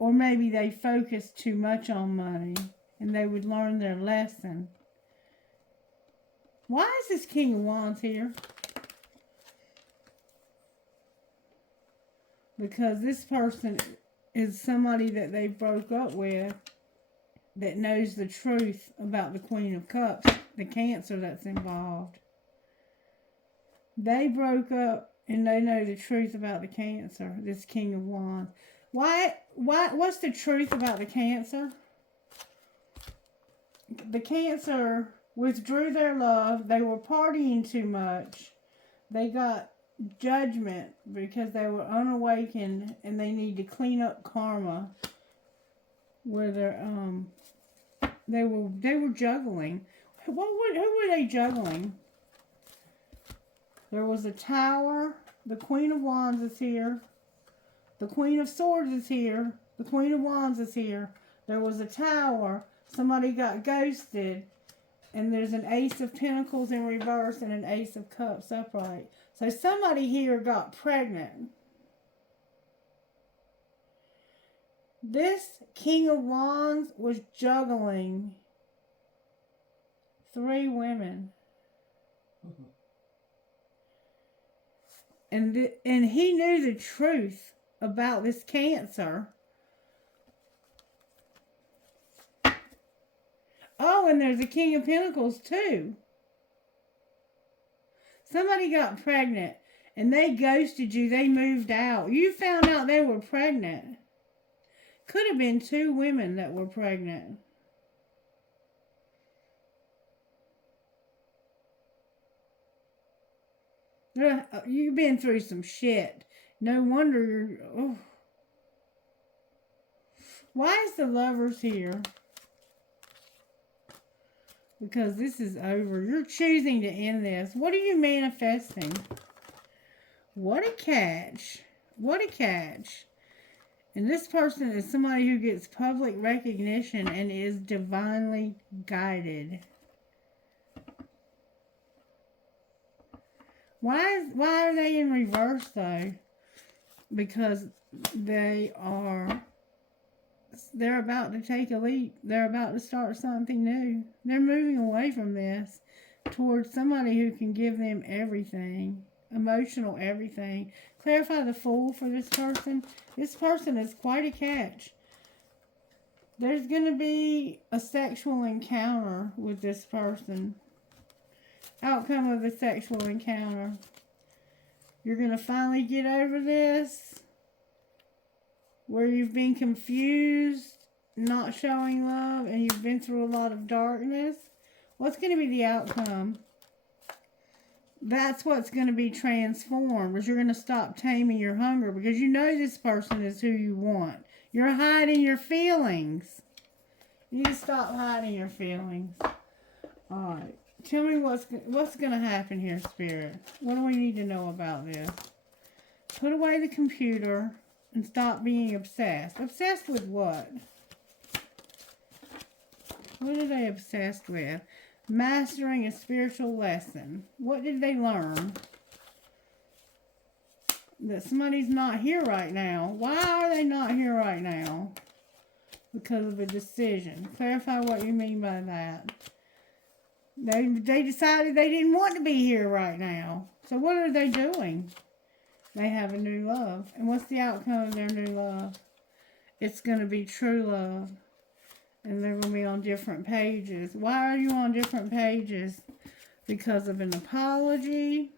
Or maybe they focus too much on money and they would learn their lesson. Why is this King of Wands here? Because this person is somebody that they broke up with that knows the truth about the Queen of Cups, the Cancer that's involved. They broke up and they know the truth about the Cancer, this King of Wands. What's the truth about the Cancer? The Cancer withdrew their love. They were partying too much. They got judgment because they were unawakened and they need to clean up karma where they were juggling. Who were they juggling? There was a Tower. The Queen of Wands is here. The Queen of Swords is here. The Queen of Wands is here. There was a Tower. Somebody got ghosted. And there's an Ace of Pentacles in reverse and an Ace of Cups upright. So somebody here got pregnant. This King of Wands was juggling 3 women. And he knew the truth about this Cancer. Oh, and there's a King of Pentacles too. Somebody got pregnant and they ghosted you. They moved out. You found out they were pregnant. Could have been 2 women that were pregnant. You've been through some shit. No wonder you're... Oh. Why is the Lovers here? Because this is over. You're choosing to end this. What are you manifesting? What a catch. What a catch. And this person is somebody who gets public recognition and is divinely guided. Why are they in reverse though? Because they're about to take a leap. They're about to start something new. They're moving away from this towards somebody who can give them everything. Emotional everything. Clarify the Fool for this person. This person is quite a catch. There's going to be a sexual encounter with this person. Outcome of the sexual encounter. You're going to finally get over this. Where you've been confused, not showing love, and you've been through a lot of darkness. What's going to be the outcome? That's what's going to be transformed. Is you're going to stop taming your hunger because you know this person is who you want. You're hiding your feelings. You need to stop hiding your feelings. Alright. Tell me what's going to happen here, Spirit. What do we need to know about this? Put away the computer and stop being obsessed. Obsessed with what? What are they obsessed with? Mastering a spiritual lesson. What did they learn? That somebody's not here right now. Why are they not here right now? Because of a decision. Clarify what you mean by that. They decided they didn't want to be here right now. So what are they doing? They have a new love. And what's the outcome of their new love? It's going to be true love. And they're going to be on different pages. Why are you on different pages? Because of an apology,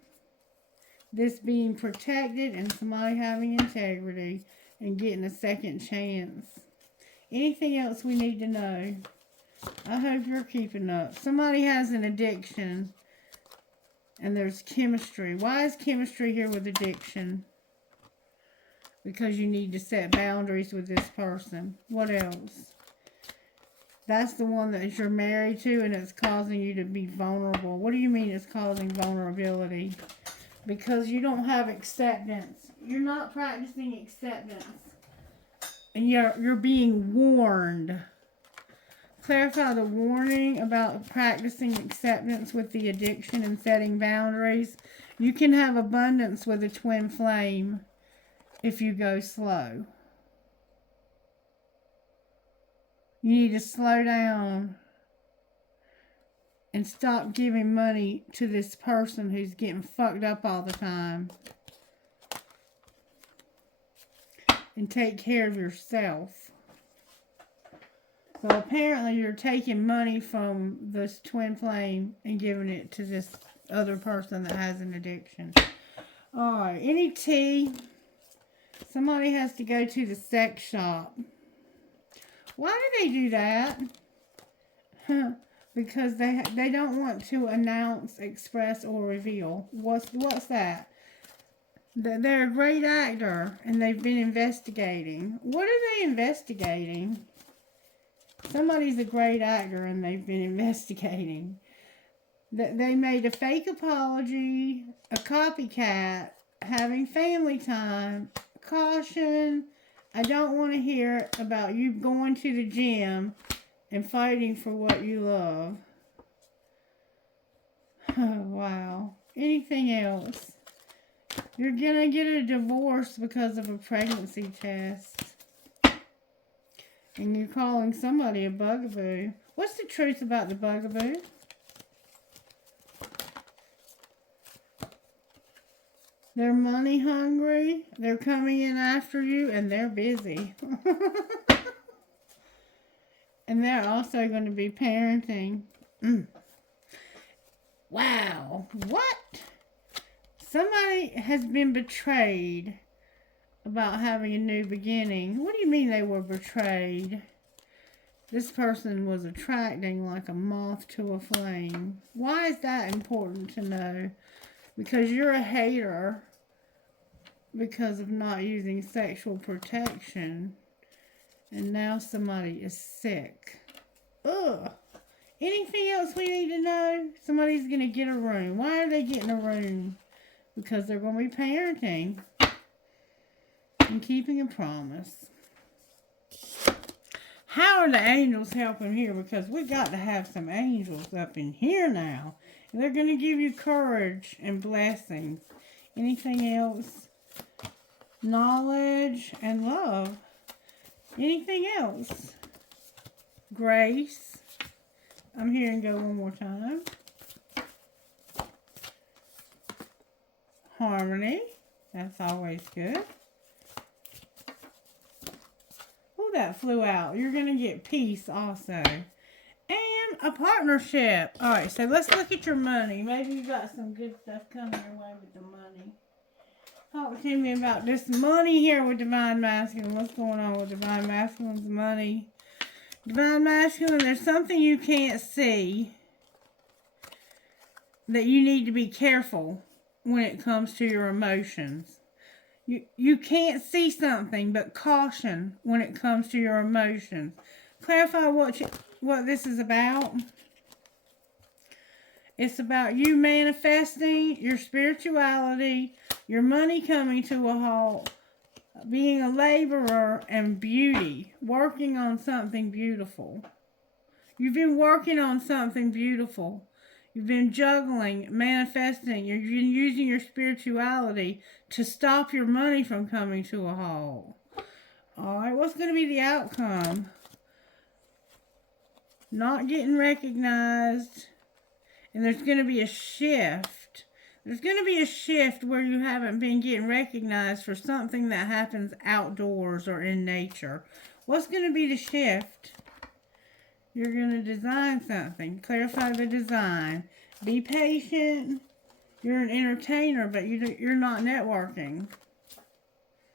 this being protected, and somebody having integrity and getting a second chance. Anything else we need to know? I hope you're keeping up. Somebody has an addiction and there's chemistry. Why is chemistry here with addiction? Because you need to set boundaries with this person. What else? That's the one that you're married to and it's causing you to be vulnerable. What do you mean it's causing vulnerability? Because you don't have acceptance. You're not practicing acceptance. And you're being warned. Clarify the warning about practicing acceptance with the addiction and setting boundaries. You can have abundance with a twin flame if you go slow. You need to slow down and stop giving money to this person who's getting fucked up all the time. And take care of yourself. So apparently you're taking money from this twin flame and giving it to this other person that has an addiction. Alright, any tea? Somebody has to go to the sex shop. Why do they do that? Because they don't want to announce, express, or reveal. What's that? They're a great actor, and they've been investigating. What are they investigating? Somebody's a great actor, and they've been investigating. They made a fake apology, a copycat, having family time, caution. I don't want to hear about you going to the gym and fighting for what you love. Oh, wow. Anything else? You're going to get a divorce because of a pregnancy test. And you're calling somebody a bugaboo. What's the truth about the bugaboo? They're money hungry. They're coming in after you and they're busy. And they're also going to be parenting. Wow. What? Somebody has been betrayed about having a new beginning. What do you mean they were betrayed? This person was attracting like a moth to a flame. Why is that important to know? Because you're a hater because of not using sexual protection. And now somebody is sick. Ugh. Anything else we need to know? Somebody's going to get a room. Why are they getting a room? Because they're going to be parenting and keeping a promise. How are the angels helping here? Because we got to have some angels up in here now. And they're going to give you courage and blessings. Anything else? Knowledge and love. Anything else? Grace. I'm here and go one more time. Harmony. That's always good. Oh, that flew out. You're going to get peace also. And a partnership. Alright, so let's look at your money. Maybe you got some good stuff coming your way with the money. Talk to me about this money here with Divine Masculine. What's going on with Divine Masculine's money? Divine Masculine, there's something you can't see that you need to be careful when it comes to your emotions. You can't see something, but caution when it comes to your emotions. Clarify what this is about. It's about you manifesting your spirituality, your money coming to a halt, being a laborer, and beauty, working on something beautiful. You've been working on something beautiful. You've been juggling, manifesting. You've been using your spirituality to stop your money from coming to a halt. All right, what's going to be the outcome? Not getting recognized. And there's going to be a shift. There's going to be a shift where you haven't been getting recognized for something that happens outdoors or in nature. What's going to be the shift? You're going to design something. Clarify the design. Be patient. You're an entertainer, but you're not networking.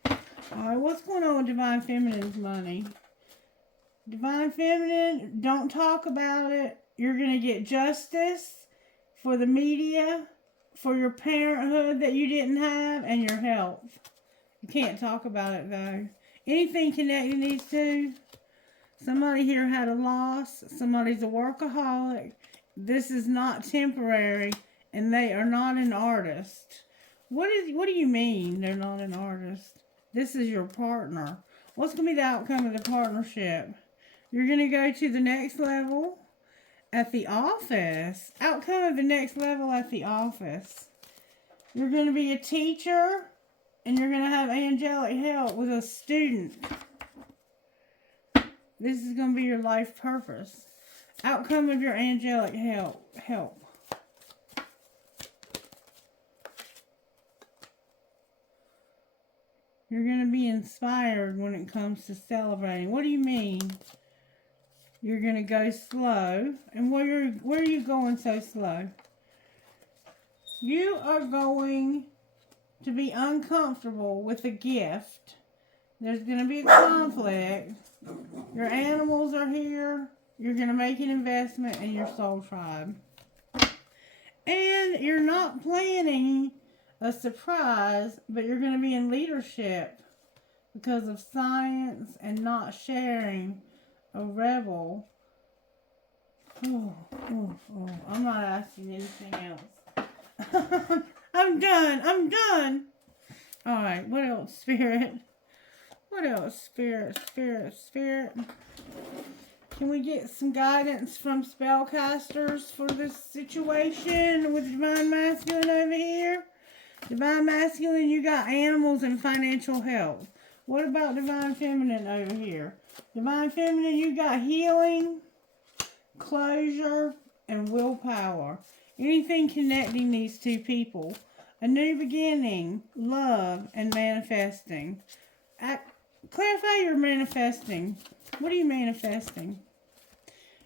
All right, what's going on with Divine Feminine's money? Divine Feminine, don't talk about it. You're going to get justice for the media, for your parenthood that you didn't have, and your health. You can't talk about it, though. Anything connecting these two? Somebody here had a loss. Somebody's a workaholic. This is not temporary, and they are not an artist. What do you mean they're not an artist? This is your partner. What's going to be the outcome of the partnership? You're going to go to the next level at the office. Outcome of the next level at the office. You're going to be a teacher, and you're going to have angelic help with a student. This is going to be your life purpose. Outcome of your angelic help. You're going to be inspired when it comes to celebrating. What do you mean? You're going to go slow. And where are you going so slow? You are going to be uncomfortable with a gift. There's going to be a conflict. Your animals are here. You're going to make an investment in your soul tribe. And you're not planning a surprise, but you're going to be in leadership because of science and not sharing a rebel. Oh. I'm not asking anything else. I'm done. All right, what else, Spirit? What else, Spirit? Can we get some guidance from spellcasters for this situation with Divine Masculine over here? Divine Masculine, you got animals and financial health. What about Divine Feminine over here? Divine Feminine, you got healing, closure, and willpower. Anything connecting these two people. A new beginning, love, and manifesting. Clarify your manifesting. What are you manifesting?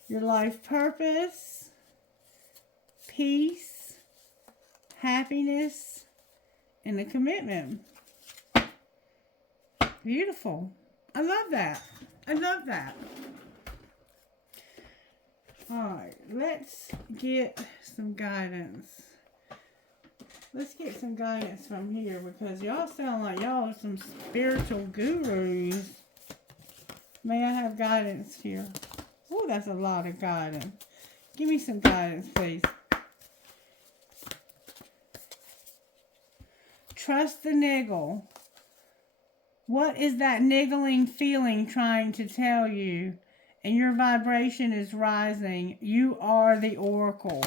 Your life purpose, peace, happiness, and a commitment. Beautiful. I love that. Alright, let's get some guidance. Let's get some guidance from here because y'all sound like y'all are some spiritual gurus. May I have guidance here? Oh, that's a lot of guidance. Give me some guidance, please. Trust the niggle. What is that niggling feeling trying to tell you? And your vibration is rising. You are the oracle.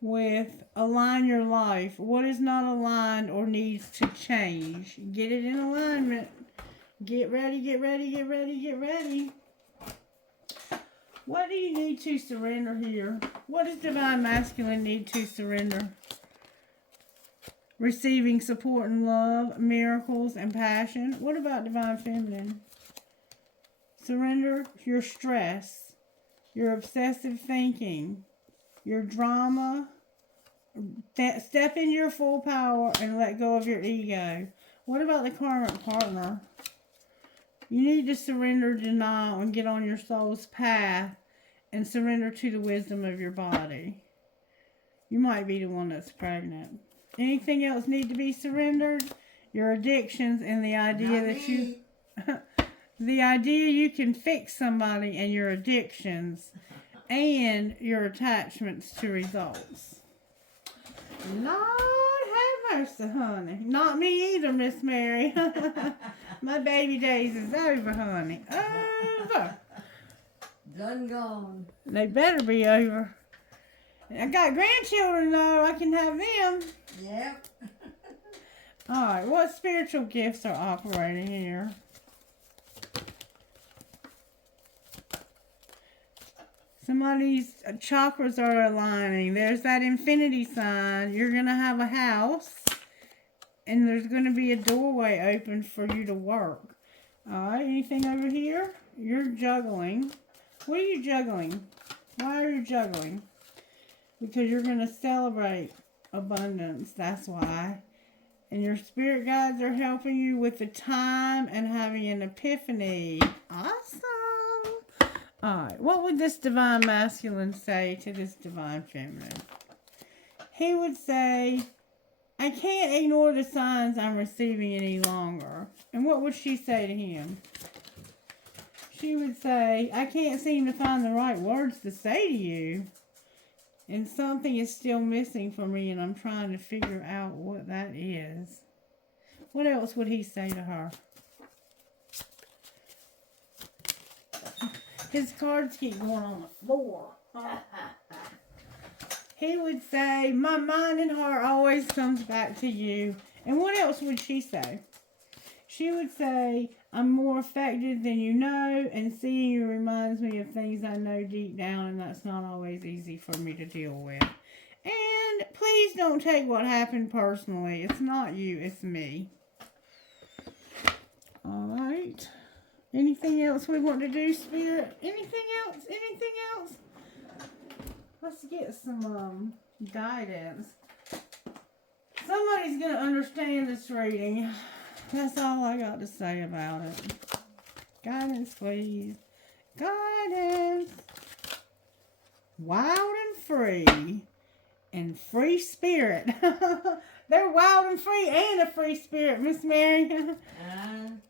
With align your life. What is not aligned or needs to change? Get it in alignment. Get ready. What do you need to surrender here? What does Divine Masculine need to surrender? Receiving support and love, miracles, and passion. What about Divine Feminine? Surrender your stress, your obsessive thinking, your drama. Step in your full power and let go of your ego. What about the karmic partner? You need to surrender denial and get on your soul's path and surrender to the wisdom of your body. You might be the one that's pregnant. Anything else need to be surrendered? Your addictions and the idea that you... the idea you can fix somebody and your addictions and your attachments to results. Lord have mercy, honey. Not me either, Miss Mary. My baby days is over, honey. Over. Done gone. They better be over. I got grandchildren though. I can have them. Yep. Alright, what spiritual gifts are operating here? Somebody's chakras are aligning. There's that infinity sign. You're going to have a house. And there's going to be a doorway open for you to work. Alright, anything over here? You're juggling. What are you juggling? Why are you juggling? Because you're going to celebrate abundance. That's why. And your spirit guides are helping you with the time and having an epiphany. Awesome. Alright, what would this divine masculine say to this divine feminine? He would say, I can't ignore the signs I'm receiving any longer. And what would she say to him? She would say, I can't seem to find the right words to say to you. And something is still missing for me, and I'm trying to figure out what that is. What else would he say to her? His cards keep going on the floor. He would say, my mind and heart always comes back to you. And what else would she say? She would say, I'm more affected than you know, and seeing you reminds me of things I know deep down, and that's not always easy for me to deal with. And please don't take what happened personally. It's not you, it's me. Alright. Anything else we want to do, Spirit? Anything else? Anything else? Let's get some guidance. Somebody's going to understand this reading. That's all I got to say about it. Guidance, please. Guidance. Wild and free. And free spirit. They're wild and free and a free spirit, Miss Mary.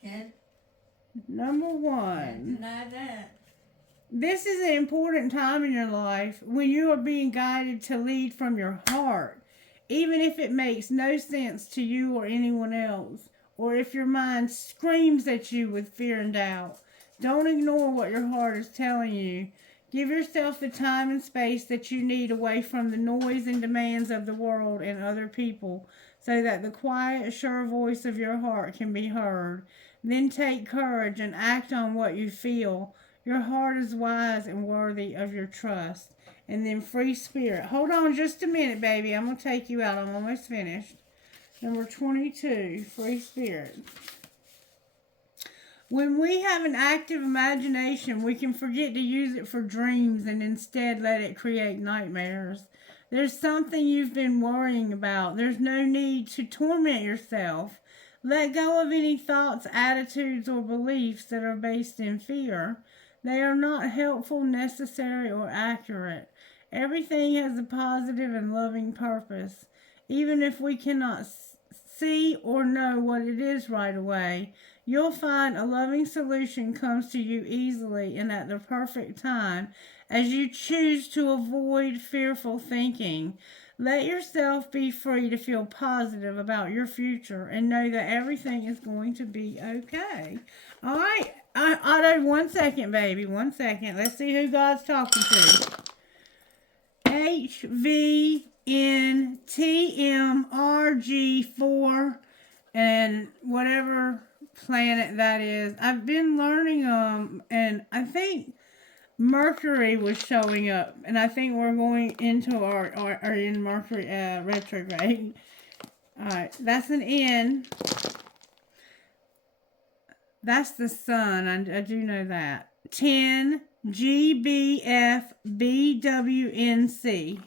Can't Number one. deny that. This is an important time in your life when you are being guided to lead from your heart, even if it makes no sense to you or anyone else, or if your mind screams at you with fear and doubt. Don't ignore what your heart is telling you. Give yourself the time and space that you need away from the noise and demands of the world and other people, so that the quiet, sure voice of your heart can be heard. Then take courage and act on what you feel. Your heart is wise and worthy of your trust. And then free spirit. Hold on just a minute, baby. I'm going to take you out. I'm almost finished. Number 22, free spirit. When we have an active imagination, we can forget to use it for dreams and instead let it create nightmares. There's something you've been worrying about. There's no need to torment yourself. Let go of any thoughts, attitudes, or beliefs that are based in fear. They are not helpful, necessary, or accurate. Everything has a positive and loving purpose. Even if we cannot see or know what it is right away, you'll find a loving solution comes to you easily and at the perfect time as you choose to avoid fearful thinking. Let yourself be free to feel positive about your future and know that everything is going to be okay. All right. Otto, 1 second, baby. 1 second. Let's see who God's talking to. HVNTMRG4 and whatever planet that is. I've been learning and I think Mercury was showing up, and I think we're going into our in Mercury retrograde. Alright, that's an N. That's the sun. I do know that. 10 GBFBWNC.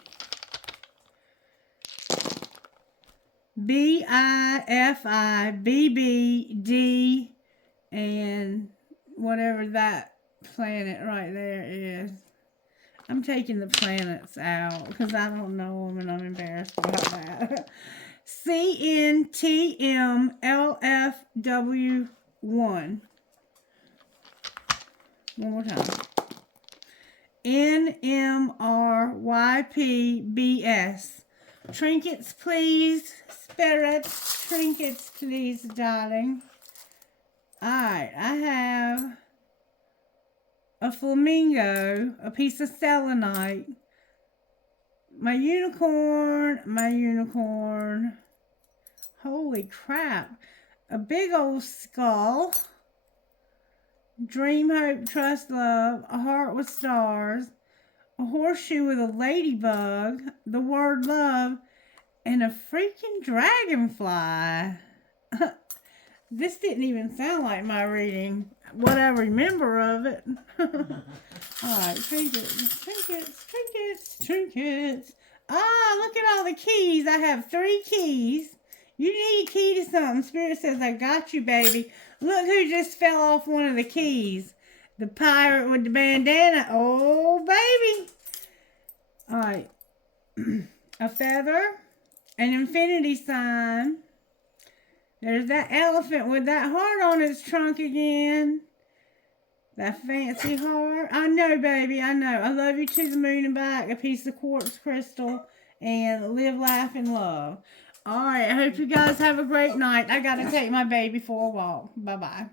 BIFIBBD and whatever that planet right there is. I'm taking the planets out because I don't know them and I'm embarrassed about that. CNTMLFW1. One more time. NMRYPBS. Trinkets, please. Spirits. Trinkets, please, darling. Alright, I have a flamingo, a piece of selenite, my unicorn, holy crap, a big old skull, dream, hope, trust, love, a heart with stars, a horseshoe with a ladybug, the word love, and a freaking dragonfly. This didn't even sound like my reading. What I remember of it. Alright, trinkets. Ah, look at all the keys. I have 3 keys. You need a key to something. Spirit says, I got you, baby. Look who just fell off one of the keys. The pirate with the bandana. Oh, baby. Alright. A feather. An infinity sign. There's that elephant with that heart on its trunk again. That fancy heart. I know, baby, I know. I love you to the moon and back. A piece of quartz crystal. And live, laugh, and love. Alright, I hope you guys have a great night. I got to take my baby for a walk. Bye-bye.